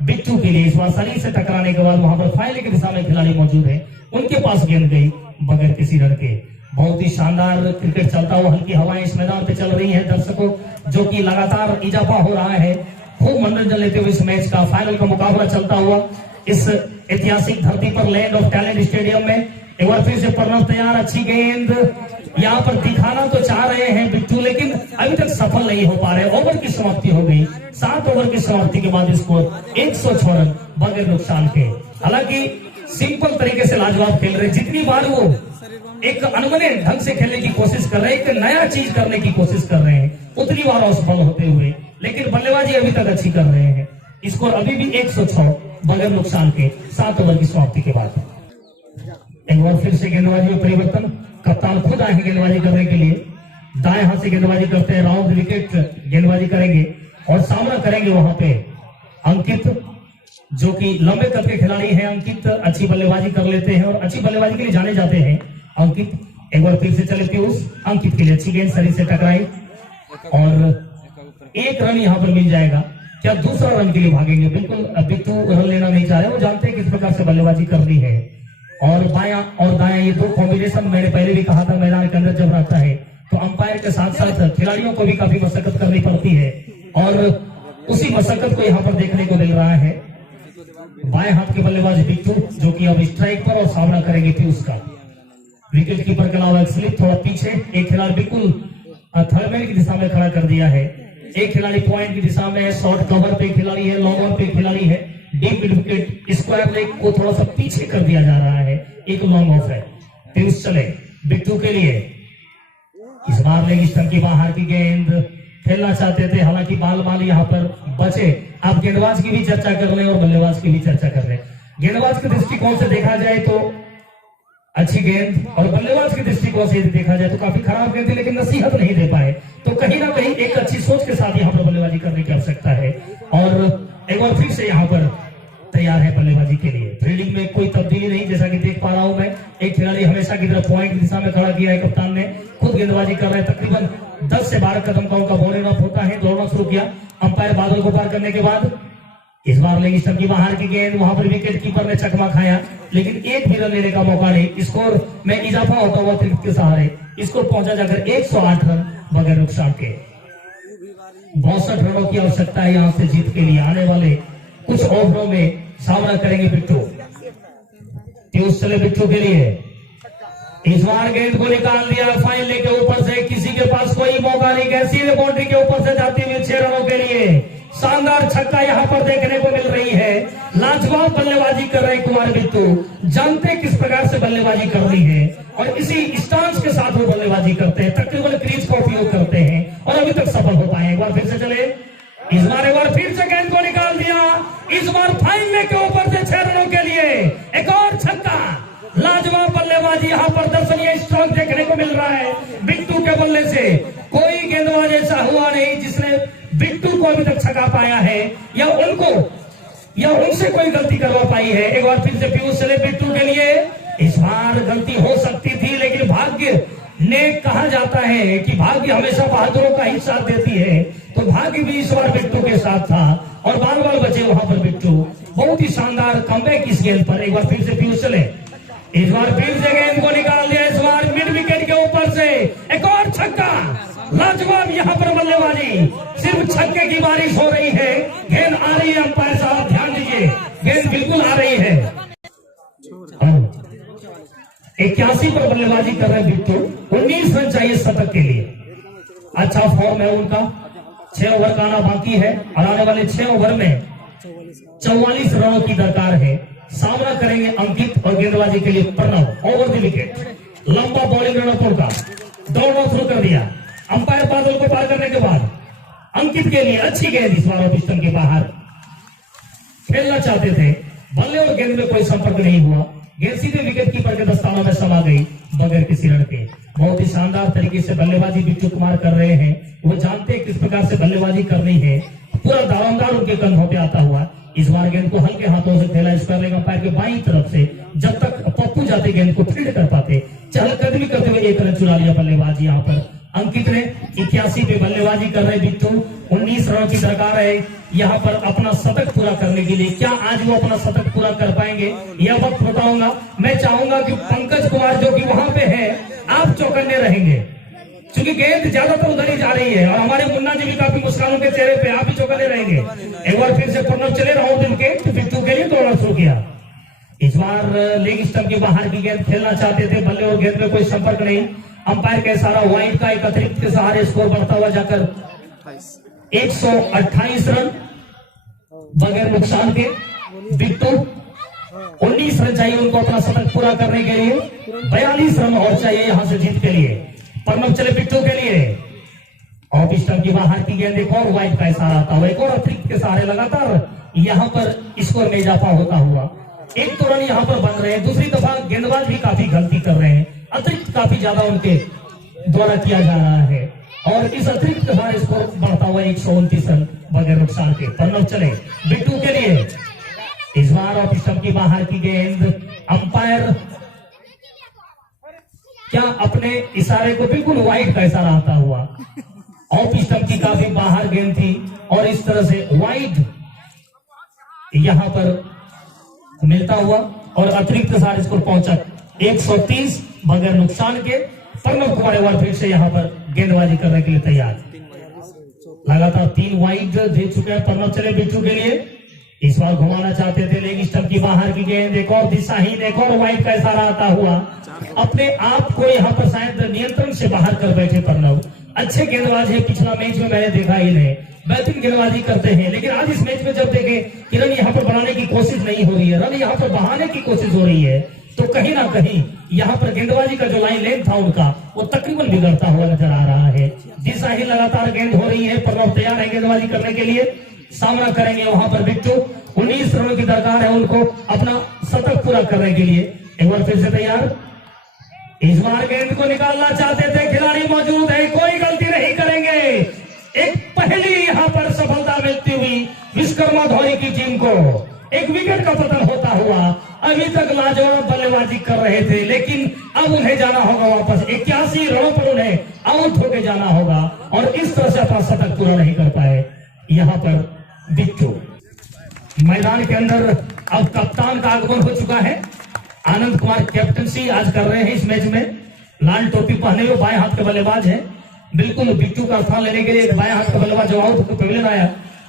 बिट्टू के लिए, इस बार शरीर से टकराने के बाद वहां पर फाइनल की दिशा में खिलाड़ी मौजूद है, उनके पास गेंद गई बगैर किसी रन के। बहुत ही शानदार क्रिकेट चलता हुआ, हल्की हवाएं इस मैदान पे चल रही है, दर्शकों जो कि लगातार इजाफा हो रहा है, खूब मनोरंजन लेते हुए इस मैच का फाइनल का मुकाबला चलता हुआ इस ऐतिहासिक धरती पर लैंड ऑफ टैलेंट स्टेडियम में। एक बार फिर से प्रणव तैयार, अच्छी गेंद यहाँ पर दिखाना तो चाह रहे हैं बिट्टू, लेकिन अभी तक सफल नहीं हो पा रहे। ओवर की समाप्ति हो गई, 7 ओवर की समाप्ति के बाद स्कोर 106 रन बगैर नुकसान के। हालांकि सिंपल तरीके से लाजवाब खेल रहे, जितनी बार वो एक अनबने ढंग से खेलने की कोशिश कर रहे हैं, एक नया चीज करने की कोशिश कर रहे हैं, उतनी बार असफल होते हुए, लेकिन बल्लेबाजी अभी तक अच्छी कर रहे हैं। स्कोर अभी भी 106 बगैर नुकसान के 7 ओवर की समाप्ति के बाद। एक बार फिर से गेंदबाजी में परिवर्तन, कप्तान खुद आए हैं गेंदबाजी करने के लिए, दाएं हाथ से गेंदबाजी करते हैं, राउंड विकेट गेंदबाजी करेंगे और सामना करेंगे वहां पे अंकित, जो कि लंबे कद के खिलाड़ी हैं। अंकित अच्छी बल्लेबाजी कर लेते हैं और अच्छी बल्लेबाजी के लिए जाने जाते हैं अंकित। एक बार फिर से चले पीयूष, अंकित के लिए अच्छी गेंद शरीर से टकराई और 1 रन यहां पर मिल जाएगा। क्या दूसरा रन के लिए भागेंगे? बिल्कुल बिट्टू रन लेना नहीं चाह रहे, वो जानते हैं किस प्रकार से बल्लेबाजी करनी है। और बायां और दायां ये दो कॉम्बिनेशन मैंने पहले भी कहा था, मैदान के अंदर जब रहता है तो अंपायर के साथ साथ खिलाड़ियों को भी काफी मशक्कत करनी पड़ती है और उसी मशक्कत को यहाँ पर देखने को मिल रहा है। बाएं हाथ के बल्लेबाज बिट्टू जो कि अब स्ट्राइक पर और सामना करेंगे पीयूष का। विकेट कीपर के अलावा स्लिप थोड़ा पीछे, एक खिलाड़ी बिल्कुल थर्ड मैन की दिशा में खड़ा कर दिया है, एक खिलाड़ी पॉइंट की दिशा में, शॉर्ट कवर पे खिलाड़ी है, लॉन्ग ऑन पे खिलाड़ी है, deep mid wicket square leg को थोड़ा सा पीछे कर दिया जा रहा है, एक लॉन्ग ऑफ है। पीयूष चले बिट्टू के लिए, इस बार लेग स्टंप की बाहर की गेंद खेलना चाहते थे, हालांकि बाल यहाँ पर बचे। आप गेंदबाज की भी चर्चा कर रहे हैं और बल्लेबाज की भी चर्चा कर रहे हैं। गेंदबाज के दृष्टिकोण से देखा जाए तो अच्छी गेंद और बल्लेबाज के दृष्टिकोण से देखा जाए तो काफी खराब गेंद थी, लेकिन नसीहत नहीं दे पाए, तो कहीं ना कहीं एक अच्छी सोच के साथ यहाँ पर बल्लेबाजी करने की आवश्यकता है। और एक बार फिर से यहाँ पर तैयार है बल्लेबाजी के लिए। फील्डिंग में कोई तब्दीली नहीं, जैसा कि देख पा रहा हूं मैं, एक खिलाड़ी हमेशा की तरफ पॉइंट की दिशा में खड़ा किया है, कप्तान ने खुद गेंदबाजी कर रहे हैं। तकरीबन 10 से 12 कदम का उनका बॉलिंग रफ होता है, दौड़ना शुरू किया अंपायर बादल को पार करने के बाद। इस बार लेग स्टंप की बाहर की गेंद, वहां पर विकेट कीपर ने चकमा खाया, लेकिन एक भी रन लेने का मौका नहीं। स्कोर में इजाफा होता हुआ क्रिकेट के सहारे स्कोर पहुंचा जाकर 108 रन बगैर नुकसान के। 62 रनों की आवश्यकता है यहां से जीत के लिए। आने वाले कुछ ओवरों में सामना करेंगे बिट्टू। पीयूष चले बिट्टू के लिए, इस बार गेंद को निकाल दिया फाइन लेके ऊपर से, किसी के पास कोई मौका नहीं, गया सीधे बाउंड्री के ऊपर से जाती हुई 6 रनों के लिए। शानदार छक्का यहां पर देखने को मिल रही है। लाजवाब बल्लेबाजी कर रहे कुमार बिट्टू, जानते किस प्रकार से बल्लेबाजी करनी है और इसी स्टांस के साथ वो बल्लेबाजी करते हैं, तकरीबन क्रीज का उपयोग करते हैं और अभी तक सफल हो पाए। एक बार फिर से चले, इस बार एक बार फिर से गेंद को निकाल दिया, इस बार फाइनल के ऊपर से 6 रनों के लिए एक और छक्का। लाजवाब बल्लेबाजी यहाँ पर दर्शनीय स्ट्रोक देखने को मिल रहा है बिट्टू के बल्ले से। कोई गेंदबाज ऐसा हुआ नहीं जिसने बिट्टू को अभी तक छका पाया है या उनसे कोई गलती करवा पाई है। एक बार फिर से पीयूष चले बिट्टू के लिए, इस बार गलती हो सकती थी, लेकिन भाग्य ने कहा जाता है कि भाग्य हमेशा बहादुरों का ही साथ देती है, तो भाग्य भी इस बार बिट्टू के साथ था और बाल बाल बचे वहां पर बिट्टू। बहुत ही शानदार कमबैक इस गेंद पर। एक बार फिर से पीयूष चले, इस बार फिर से गेंद को निकाल दिया, इस बार मिड विकेट के ऊपर से एक और छक्का। लाजवाब यहाँ पर बल्लेबाजी, सिर्फ छक्के की बारिश हो रही है। गेंद आ रही है, अंपायर साहब ध्यान दीजिए, गेंद बिल्कुल आ रही है। 81 पर बल्लेबाजी कर रहे बिट्टू। 19 रन चाहिए शतक के लिए। अच्छा फॉर्म है उनका। 6 ओवर का आना बाकी है और आने वाले 6 ओवर में 44 रनों की दरकार है। सामना करेंगे अंकित और गेंदबाजी के लिए प्रणव। ओवर द विकेट, लंबा बॉलिंग रन का दौड़ना शुरू कर दिया। अंपायर बादल को पार करने के बाद अंकित के लिए अच्छी गेंद, इस बार पिस्टन के बाहर खेलना चाहते थे, बल्ले और गेंद में कोई संपर्क नहीं हुआ। गेंद सीधे विकेट कीपर के दस्तानों में समा गई बगैर किसी रन के। बहुत ही शानदार तरीके से बल्लेबाजी बिट्टू कुमार कर रहे हैं। वो जानते हैं किस प्रकार से बल्लेबाजी करनी है। पूरा दारोमदार उनके कंधों पे आता हुआ इस बार गेंद को हल्के हाथों से खेला स्क्वायर लेग अंपायर के बाईं तरफ से। जब तक पप्पू जाते गेंद को फील्ड कर पाते, चहलकदमी करते हुए 1 रन चुरा लिया बल्लेबाजी। यहाँ पर अंकित ने 81 पे बल्लेबाजी कर रहे बिट्टू। 19 रनों की दरकार है यहाँ पर अपना शतक पूरा करने के लिए। क्या आज वो अपना शतक पूरा कर पाएंगे, यह वक्त बताऊंगा। मैं चाहूंगा कि पंकज कुमार जो कि वहां पे है, आप चौकन्ने रहेंगे क्योंकि गेंद ज्यादातर उधर ही जा रही है और हमारे मुन्ना जी भी काफी मुस्कानों के चेहरे पे, आप भी चौकन्ने रहेंगे। एक बार फिर से प्रणव चले रहा हूं विकेट बिट्टू के लिए दौड़ना शुरू किया। इस बार लेग स्टंप के बाहर की गेंद खेलना चाहते थे, बल्ले और गेंद में कोई संपर्क नहीं। अंपायर का इशारा, वाइड का एक अतिरिक्त के सहारे स्कोर बढ़ता हुआ जाकर 128 रन बगैर नुकसान के। बिट्टू 19 रन चाहिए उनको अपना शतक पूरा करने के लिए। 42 रन और चाहिए यहां से जीत के लिए। प्रणव चले बिट्टू के लिए। ऑफ स्टंप की बाहर की गेंद, एक और वाइड का इशारा आता हुआ, एक और अतिरिक्त के सहारे लगातार यहां पर स्कोर में इजाफा होता हुआ 1 तो रन यहां पर बन रहे हैं। दूसरी दफा गेंदबाज भी काफी गलती कर रहे हैं, अतिरिक्त काफी ज्यादा उनके द्वारा किया जा रहा है और इस अतिरिक्त के सहारे स्कोर बढ़ता हुआ 129 रन बगैर नुकसान के। प्रणव चले बिट्टू के लिए। इस बार ऑफ स्टंप की बाहर की गेंद, अंपायर क्या अपने इशारे को बिल्कुल वाइड का इशारा आता हुआ। ऑफ स्टंप की काफी बाहर गेंद थी और इस तरह से वाइड यहां पर मिलता हुआ और अतिरिक्त सारे स्कोर पहुंचा 130 बगैर नुकसान के। प्रणव कुमार एक बार फिर से यहां पर गेंदबाजी करने के लिए तैयार। लगातार 3 वाइड दे चुके हैं प्रणव चले बिट्टू के लिए। इस बार घुमाना चाहते थे, लेग स्टंप की बाहर की गेंद, एक और दिशाहीन, एक और वाइड का इशारा आता हुआ। अपने आप को यहां पर शायद नियंत्रण से बाहर कर बैठे प्रणव। अच्छे गेंदबाज है, पिछला मैच में मैंने देखा इन्हें बेहतरीन गेंदबाजी करते हैं, लेकिन आज इस मैच में जब देखें कि रन यहां पर बनाने की कोशिश नहीं हो रही है, रन यहां पर बहाने की कोशिश हो रही है, तो कहीं ना कहीं यहां पर गेंदबाजी का जो लाइन लेंथ था उनका, वो तकरीबन बिगड़ता हुआ नजर आ रहा है। दिशाहीन लगातार गेंद हो रही है, प्रणव तैयार है गेंदबाजी करने के लिए। सामना करेंगे वहां पर बिट्टू। 19 रनों की दरकार है उनको अपना शतक पूरा करने के लिए। एक बार फिर से तैयार। इस बार गेंद को निकालना चाहते थे, खिलाड़ी मौजूद है, कोई गलती नहीं करेंगे। एक पहली यहां पर सफलता मिलती हुई विश्वकर्मा धोनी की टीम को। एक विकेट का पतन होता हुआ। अभी तक लाजवाब बल्लेबाजी कर रहे थे, लेकिन अब उन्हें जाना होगा वापस। 81 रनों पर उन्हें आउट होकर जाना होगा और इस तरह से अपना शतक पूरा नहीं कर पाए यहां पर बिट्टू। मैदान के अंदर अब कप्तान का आगमन हो चुका है। आनंद कुमार कैप्टनसी आज कर रहे हैं इस मैच में। लाल टोपी पहने हुए बाएं हाथ के बल्लेबाज हैं। बिल्कुल बिट्टू का स्थान लेने के लिए बाएं हाथ का बल्लेबाज जब आउट पेविलियन आया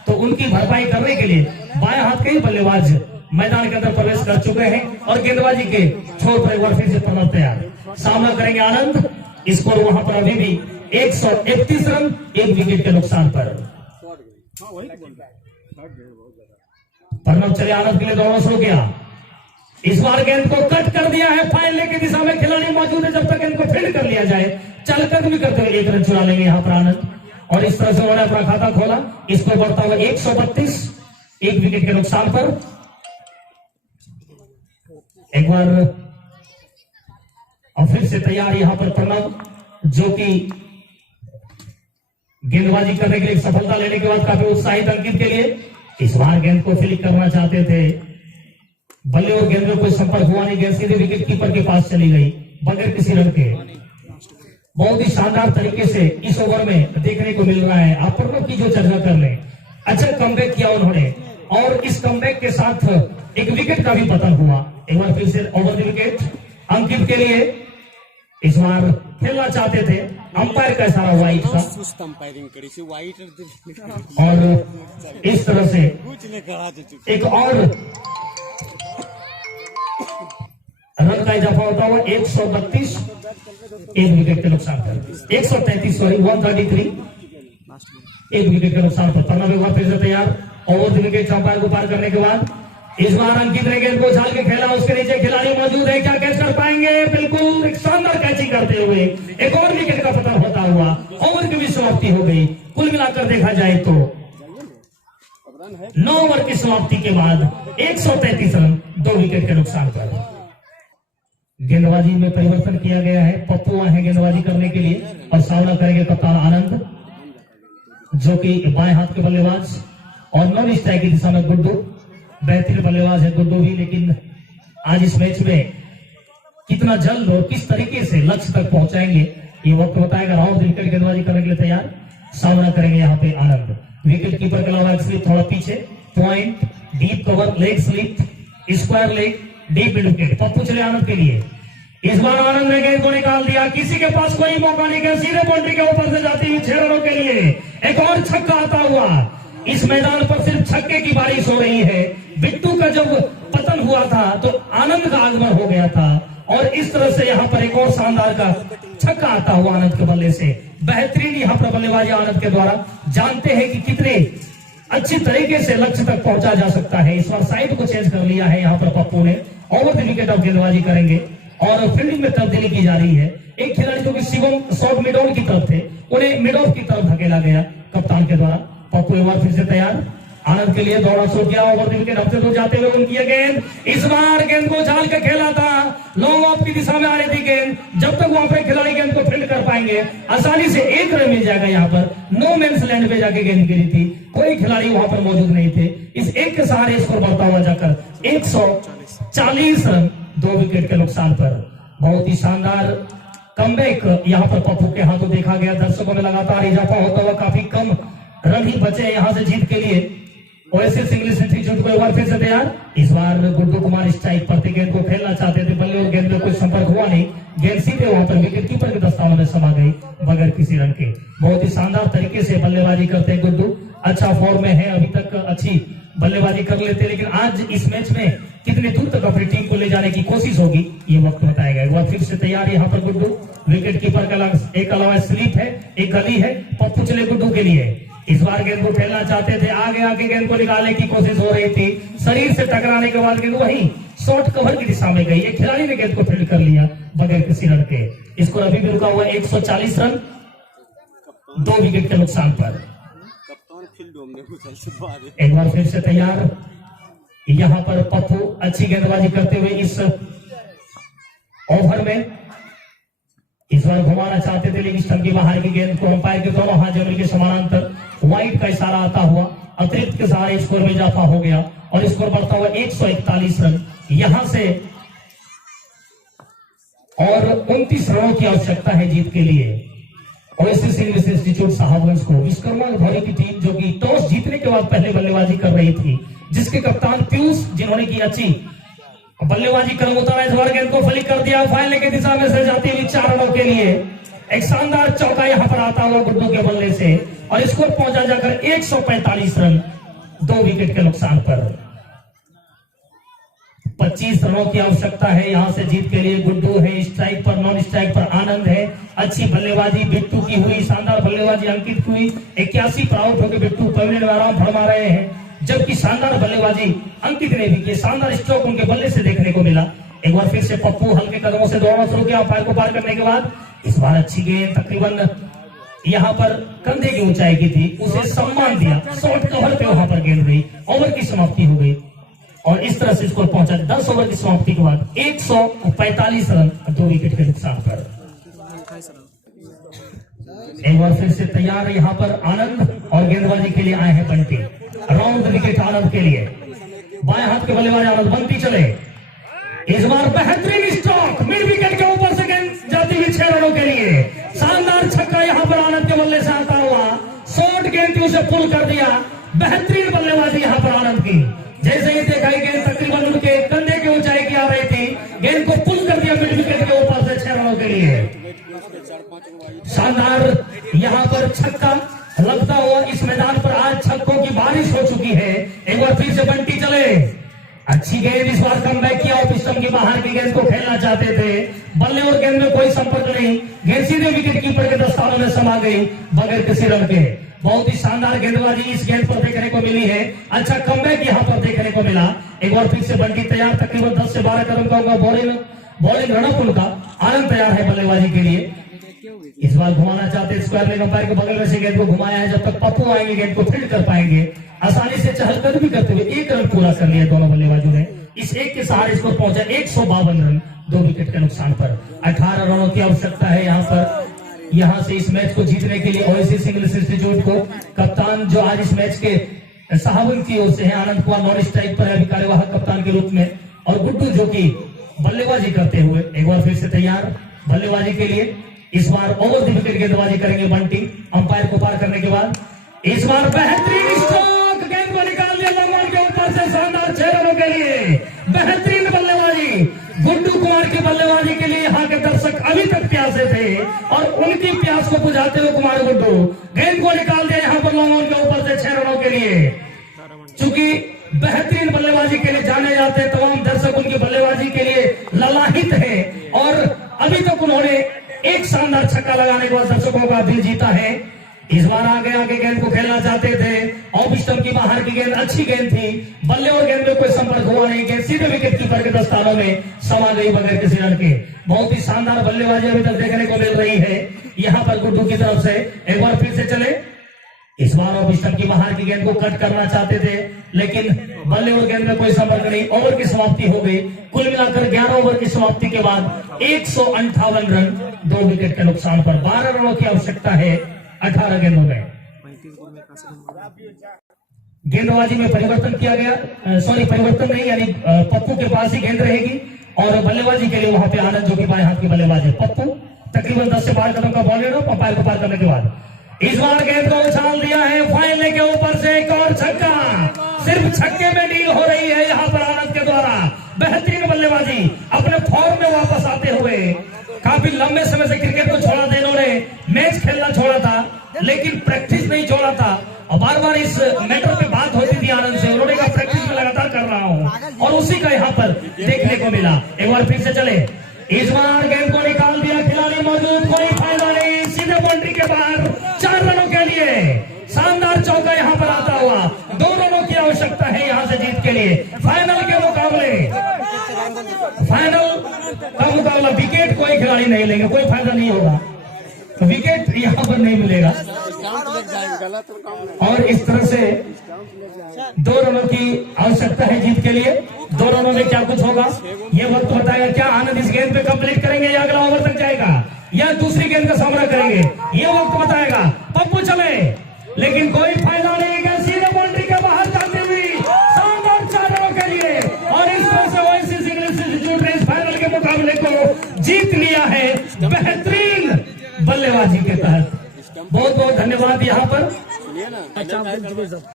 तो उनकी भरपाई करने के लिए बाएं हाथ के ही बल्लेबाज मैदान के अंदर प्रवेश कर चुके हैं और गेंदबाजी के छोर पर एक बार फिर से प्रणव तैयार। सामना करेंगे आनंद। स्कोर वहां पर अभी भी 131 रन 1 विकेट के नुकसान पर। प्रणव चले आनंद के लिए दौड़ना शुरू किया। इस बार गेंद को कट कर दिया है, फाइनल की दिशा में खिलाड़ी मौजूद है, जब तक गेंद को फील्ड कर लिया जाए। चलकदमी करते हुए 1 रन चुरा लेंगे यहां पर आनंद और इस तरह से उन्होंने अपना खाता खोला। इसको बढ़ता हुआ 132 1 विकेट के नुकसान पर। एक बार और फिर से तैयार यहां पर प्रणव, जो कि गेंदबाजी करने के लिए सफलता लेने के बाद काफी उत्साहित अंकित के लिए। इस बार गेंद को फ्लिक करना चाहते थे, बल्ले और गेंद में कोई संपर्क हुआ नहीं। गेंद सीधे विकेट कीपर के पास चली गई बगैर किसी रन के। बहुत ही शानदार तरीके से इस ओवर में देखने को मिल रहा है। आप प्रणव की जो चर्चा कर ले, अच्छा कमबैक किया उन्होंने और इस कमबैक के साथ एक विकेट का भी पतन हुआ। एक बार फिर से ओवर द विकेट अंकित के लिए। इस बार खेलना चाहते थे, अंपायर का इशारा वाइट का और इस तरह से एक और रन का इजाफा होता हुआ 132, एक विकेट के नुकसान पर 133, सॉरी 133, एक विकेट के नुकसान पर। प्रणव एक बार फिर से तैयार, ओवर द विकेट अंपायर को पार करने के बाद इस बार अंकित ने गेंद को उछाल के खेला, उसके नीचे खिलाड़ी मौजूद है, क्या कैच कर पाएंगे? बिल्कुल एक शानदार कैचिंग करते हुए एक और विकेट का पतन होता हुआ ओवर की भी समाप्ति हो गई। कुल मिलाकर देखा जाए तो 9 ओवर की समाप्ति के बाद 133 रन 2 विकेट के नुकसान पर। गेंदबाजी में परिवर्तन किया गया है, पप्पू आए हैं गेंदबाजी करने के लिए और सामना करेंगे कप्तान आनंद, जो कि बाएं हाथ के बल्लेबाज, और नॉन स्ट्राइक की दिशा में गुड्डू, बेहतरीन बल्लेबाज है गुड्डू भी, लेकिन आज इस मैच में कितना जल्द और किस तरीके से लक्ष्य तक पहुंचाएंगे ये वक्त बताएगा। राउंड विकेट गेंदबाजी करने के लिए तैयार, सामना करेंगे यहाँ पे आनंद। विकेट कीपर के अलावा स्लिप थोड़ा पीछे, point, deep cover, leg slip, square leg, deep mid wicket. Pappu चले आनंद के लिए, इस बार आनंद ने गेंद को निकाल दिया, किसी के पास कोई मौका नहीं है, सीधे बाउंड्री के ऊपर से जाती हुई 6 रनों के लिए एक और छक्का आता हुआ। इस मैदान पर सिर्फ छक्के की बारिश हो रही है। बिट्टू का जब पतन हुआ था तो आनंद का आगमन हो गया था, और इस तरह से यहाँ पर एक और शानदार का छक्का आता हुआ आनंद के बल्ले से। बेहतरीन यहाँ पर बल्लेबाजी आनंद के द्वारा, जानते हैं कि कितने अच्छी तरीके से लक्ष्य तक पहुंचा जा सकता है। इस बार साइड को चेंज कर लिया है यहाँ पर पप्पू ने, ओवर द विकेट अब गेंदबाजी करेंगे और फील्डिंग में तब्दीली की जा रही है। एक खिलाड़ी जो कि शिवम शॉर्ट मिड ऑन की तरफ थे, उन्हें मिड ऑफ की तरफ धकेला गया कप्तान के द्वारा। पप्पू एक बार फिर से तैयार, आनंद के लिए दौड़ा शो किया, ओवर द विकेट हफ्ते 2 जाते हुए उनकी गेंद, इस बार गेंद को झाल के खेला था, लॉन्ग ऑफ की दिशा में आ रही थी गेंद, जब तक वहां पर खिलाड़ी गेंद को फील्ड कर पाएंगे आसानी से 1 रन मिल जाएगा। यहाँ पर नो मैंस लैंड पे जाके गेंद गिरी थी, कोई खिलाड़ी वहां पर मौजूद नहीं थे। इस एक के सहारे स्कोर बढ़ता हुआ जाकर 140 रन 2 विकेट के नुकसान पर। बहुत ही शानदार कमबैक यहाँ पर पप्पू के हाथों देखा गया। दर्शकों में लगातार इजाफा होता हुआ काफी कम रन ही बचे यहाँ से जीत के लिए। ओएसएस इंग्लिश इंस्टीट्यूट को एक बार फिर से तैयार, इस बार गुड्डू कुमार स्ट्राइक पर गेंद को खेलना चाहते थे, बल्ले और गेंद में कोई संपर्क हुआ नहीं, गेंद सीधे वहां पर विकेट कीपर के दस्तानों में समा गई बगैर किसी रन के। बहुत ही शानदार तरीके से बल्लेबाजी करते हैं गुड्डू, अच्छा फॉर्म में है, अभी तक अच्छी बल्लेबाजी कर लेते हैं, लेकिन आज इस मैच में कितने दूर तक अपनी टीम को ले जाने की कोशिश होगी ये वक्त बताएगा। एक बार फिर से तैयार यहाँ पर गुड्डू, विकेट कीपर का एक अलावा स्लिप है, एक गली है, पप्पू चले गुड्डू के लिए। इस बार गेंद को खेलना चाहते थे, आगे आके गेंद को निकालने की कोशिश हो रही थी, शरीर से टकराने के बाद गेंद वही शॉर्ट कवर की दिशा में गई, एक खिलाड़ी ने गेंद को फील्ड कर लिया बगैर किसी रन के। स्कोर अभी भी रुका हुआ 140 रन 2 विकेट के नुकसान पर। एक बार फिर से तैयार यहाँ पर पप्पू, अच्छी गेंदबाजी करते हुए इस ओवर में। इस बार घुमाना चाहते थे लेकिन स्टंप की बाहर की गेंद को अंपायर के दोनों हाथ जमीन के समानांतर वाइड का इशारा आता हुआ अतिरिक्त के सहारे स्कोर में इजाफा हो गया और स्कोर बढ़ता हुआ 141 रन यहां से, और 29 रनों की आवश्यकता है जीत के लिए। ओएसएस इंग्लिश इंस्टीट्यूट साहबगंज को विश्वकर्मा धोनी की टीम, जो कि टॉस जीतने के बाद पहले बल्लेबाजी कर रही थी, जिसके कप्तान पीयूष जिन्होंने की अच्छी बल्लेबाजी क्रम उतारा, इस बार गेंद को फ्लिक कर दिया, फाइनल की दिशा में से जाती हुई 4 रनों के लिए एक शानदार चौका यहां पर आता हुआ गुड्डू के बल्ले से, और स्कोर पहुंचा जाकर 145 रन 2 विकेट के नुकसान पर। 25 रनों की आवश्यकता है यहां से जीत के लिए। गुड्डू है स्ट्राइक पर, नॉन स्ट्राइक पर आनंद है, अच्छी बल्लेबाजी बिट्टू की हुई, शानदार बल्लेबाजी अंकित की हुई, 81 पर आउट होकर बिट्टू पवेलियन में आराम फरमा रहे हैं, जबकि शानदार बल्लेबाजी अंकित ने भी की, शानदार स्ट्रोक उनके बल्ले से देखने को मिला। एक बार फिर से पप्पू हल्के कदमों से दौड़ना शुरू किया अंपायर को पार करने के बाद। इस बार अच्छी गेंद तकरीबन यहां पर कंधे की ऊंचाई की थी, उसे सम्मान दिया, शॉर्ट कवर पे वहां पर गेंद गई, ओवर की समाप्ति हो गई और इस तरह से स्कोर पहुंचा 10 ओवर की समाप्ति के बाद 145 रन 2 विकेट के नुकसान पर। एक बार फिर से तैयार यहाँ पर आनंद और गेंदबाजी के लिए आए हैं बंटी। राउंड विकेट आनंद के लिए, बाएं हाथ के बल्लेबाज आनंद, बंटी चले, इस बार बेहतरीन स्ट्रोक, मिड विकेट के ऊपर से गेंद जाती हुई 6 रनों के लिए, शानदार छक्का यहाँ पर आनंद के बल्ले से आता हुआ, शॉर्ट गेंद उसे पुल कर दिया, बेहतरीन बल्लेबाजी यहाँ पर आनंद की। जैसे ही देखा गेंद तकरीबन उनके कंधे की ऊंचाई की आ रही थी, गेंद को पुल कर दिया मिड विकेट के ऊपर से 6 रनों के लिए। शानदार यहाँ पर छक्का लगता हुआ, इस मैदान पर आज छक्कों की बारिश हो चुकी है। एक बार फिर से बंटी चले, अच्छी गेंद, इस बार कम बैक किया, ऑफ स्टंप के बाहर की गेंद को खेलना चाहते थे, बल्ले और गेंद में कोई संपर्क नहीं, गेंद सीधे विकेट कीपर के दस्तानों में समा गई बगैर किसी रन के। बहुत ही शानदार गेंदबाजी इस गेंद पर देखने को मिली है, अच्छा कमबैक यहां पर देखने को मिला। एक बार फिर से बंटी तैयार, तकरीबन 10 से 12 कदम का होगा बॉलिंग रनअप उनका। आनंद तैयार है बल्लेबाजी के लिए, इस बार घुमाना चाहते स्क्वायर लेग अंपायर के बगल में से गेंद को घुमाया है, जब तक पप्पू आएंगे गेंद को फील्ड कर पाएंगे। आसानी से चहलकदमी करते हुए 1 रन पूरा कर लिया दोनों बल्लेबाजों ने। इस एक के सहारे स्कोर पहुंचा 152 रन 2 विकेट के नुकसान पर। 18 रनों की आवश्यकता है यहां पर, यहां से इस मैच को जीतने के लिए ओएसिस इंग्लिश इंस्टीट्यूट को। कप्तान जो आज इस मैच के साहबन की ओर से है, आनंद कुमार नॉन स्ट्राइक पर है अभी कार्यवाहक कप्तान के रूप में, और गुड्डू जो कि बल्लेबाजी करते हुए एक बार फिर से तैयार बल्लेबाजी के लिए। इस बार ओवर द विकेट गेंदबाजी करेंगे बंटी अंपायर को पार करने के बाद। इस बार बेहतरीन स्ट्रोक, गेंद को निकाल दिया लंगोट के ऊपर से, शानदार 6 रनों के लिए बेहतरीन बल्लेबाजी गुड्डू कुमार की बल्लेबाजी के लिए। यहाँ के दर्शक अभी तक प्यासे थे और उनकी प्यास को बुझाते हुए कुमार गुड्डू गेंद को निकाल दिया यहाँ पर लंगोट के ऊपर से 6 रनों के लिए। चूंकि बेहतरीन बल्लेबाजी के लिए जाने जाते हैं, तमाम दर्शक उनकी बल्लेबाजी के लिए ललाहित है और अभी तक उन्होंने एक शानदार छक्का लगाने के बाद दर्शकों का दिल जीता है। इस बार आगे गेंद को खेलना चाहते थे, ऑफ स्टंप की बाहर की गेंद अच्छी गेंद थी, बल्ले और गेंद में कोई संपर्क हुआ नहीं, गेंद सीधे विकेट कीपर के दस्तानों में समा गई बगैर किसी रन के। बहुत ही शानदार बल्लेबाजी अभी तक देखने को मिल रही है यहां पर गुड्डू की तरफ से। एक बार फिर से चले, इस बार ऑफ स्टंप की बाहर की गेंद को कट करना चाहते थे, लेकिन बल्ले और गेंद में कोई संपर्क नहीं, ओवर की समाप्ति हो गई। कुल मिलाकर 11 ओवर की समाप्ति के बाद 158 रन 2 विकेट के नुकसान पर। 12 रनों की आवश्यकता है 18 गेंदों में। गेंदबाजी में परिवर्तन किया गया, परिवर्तन नहीं, यानी पप्पू के पास ही गेंद रहेगी और बल्लेबाजी के लिए वहां पे आनंद जो कि बाएं हाथ की बल्लेबाज है। पप्पू तकरीबन 10 से 12 कदम का बॉल लेना अंपायर को पार करने के बाद। इस बार गेंद को उछाल दिया है फाइनल के ऊपर से, एक और छक्का, सिर्फ छक्के में डील हो रही है यहां पर आनंद के द्वारा। बेहतरीन बल्लेबाजी, अपने फॉर्म में वापस आते हुए। काफी लंबे समय से क्रिकेट को छोड़ा था इन्होंने, मैच खेलना छोड़ा था लेकिन प्रैक्टिस नहीं छोड़ा था, और बार बार इस मैटर पे बात होती थी आनंद से, उन्होंने कहा प्रैक्टिस में लगातार कर रहा हूं, और उसी का यहाँ पर देखने को मिला। एक बार फिर से चले, इस बार गेंद को निकाल दिया, खिलाड़ी मौजूद, कोई फायदा नहीं, सीधे बाउंड्री के बाहर 4 रनों के लिए शानदार चौका यहाँ पर आता हुआ। 2 रनों की आवश्यकता है यहाँ से जीत के लिए। फाइनल का मुकाबला विकेट कोई खिलाड़ी नहीं लेंगे, कोई फायदा नहीं होगा, विकेट यहाँ पर नहीं मिलेगा। और इस तरह से 2 रनों की आवश्यकता है जीत के लिए। 2 रनों में क्या कुछ होगा ये वक्त बताएगा। क्या आनंद इस गेंद पे कंप्लीट करेंगे या अगला ओवर तक जाएगा या दूसरी गेंद का सामना करेंगे, ये वक्त बताएगा। पप्पू चले, लेकिन कोई फायदा नहीं है, सीधे बाउंड्री के बाहर जाते हुए शानदार 4 रनों के लिए। और इस तरह से ओएसिस इंग्लिश इंस्टीट्यूट ने इस फाइनल के मुकाबले को जीत लिया है बेहतरीन बल्लेबाजी के तहत। बहुत बहुत धन्यवाद यहाँ पर।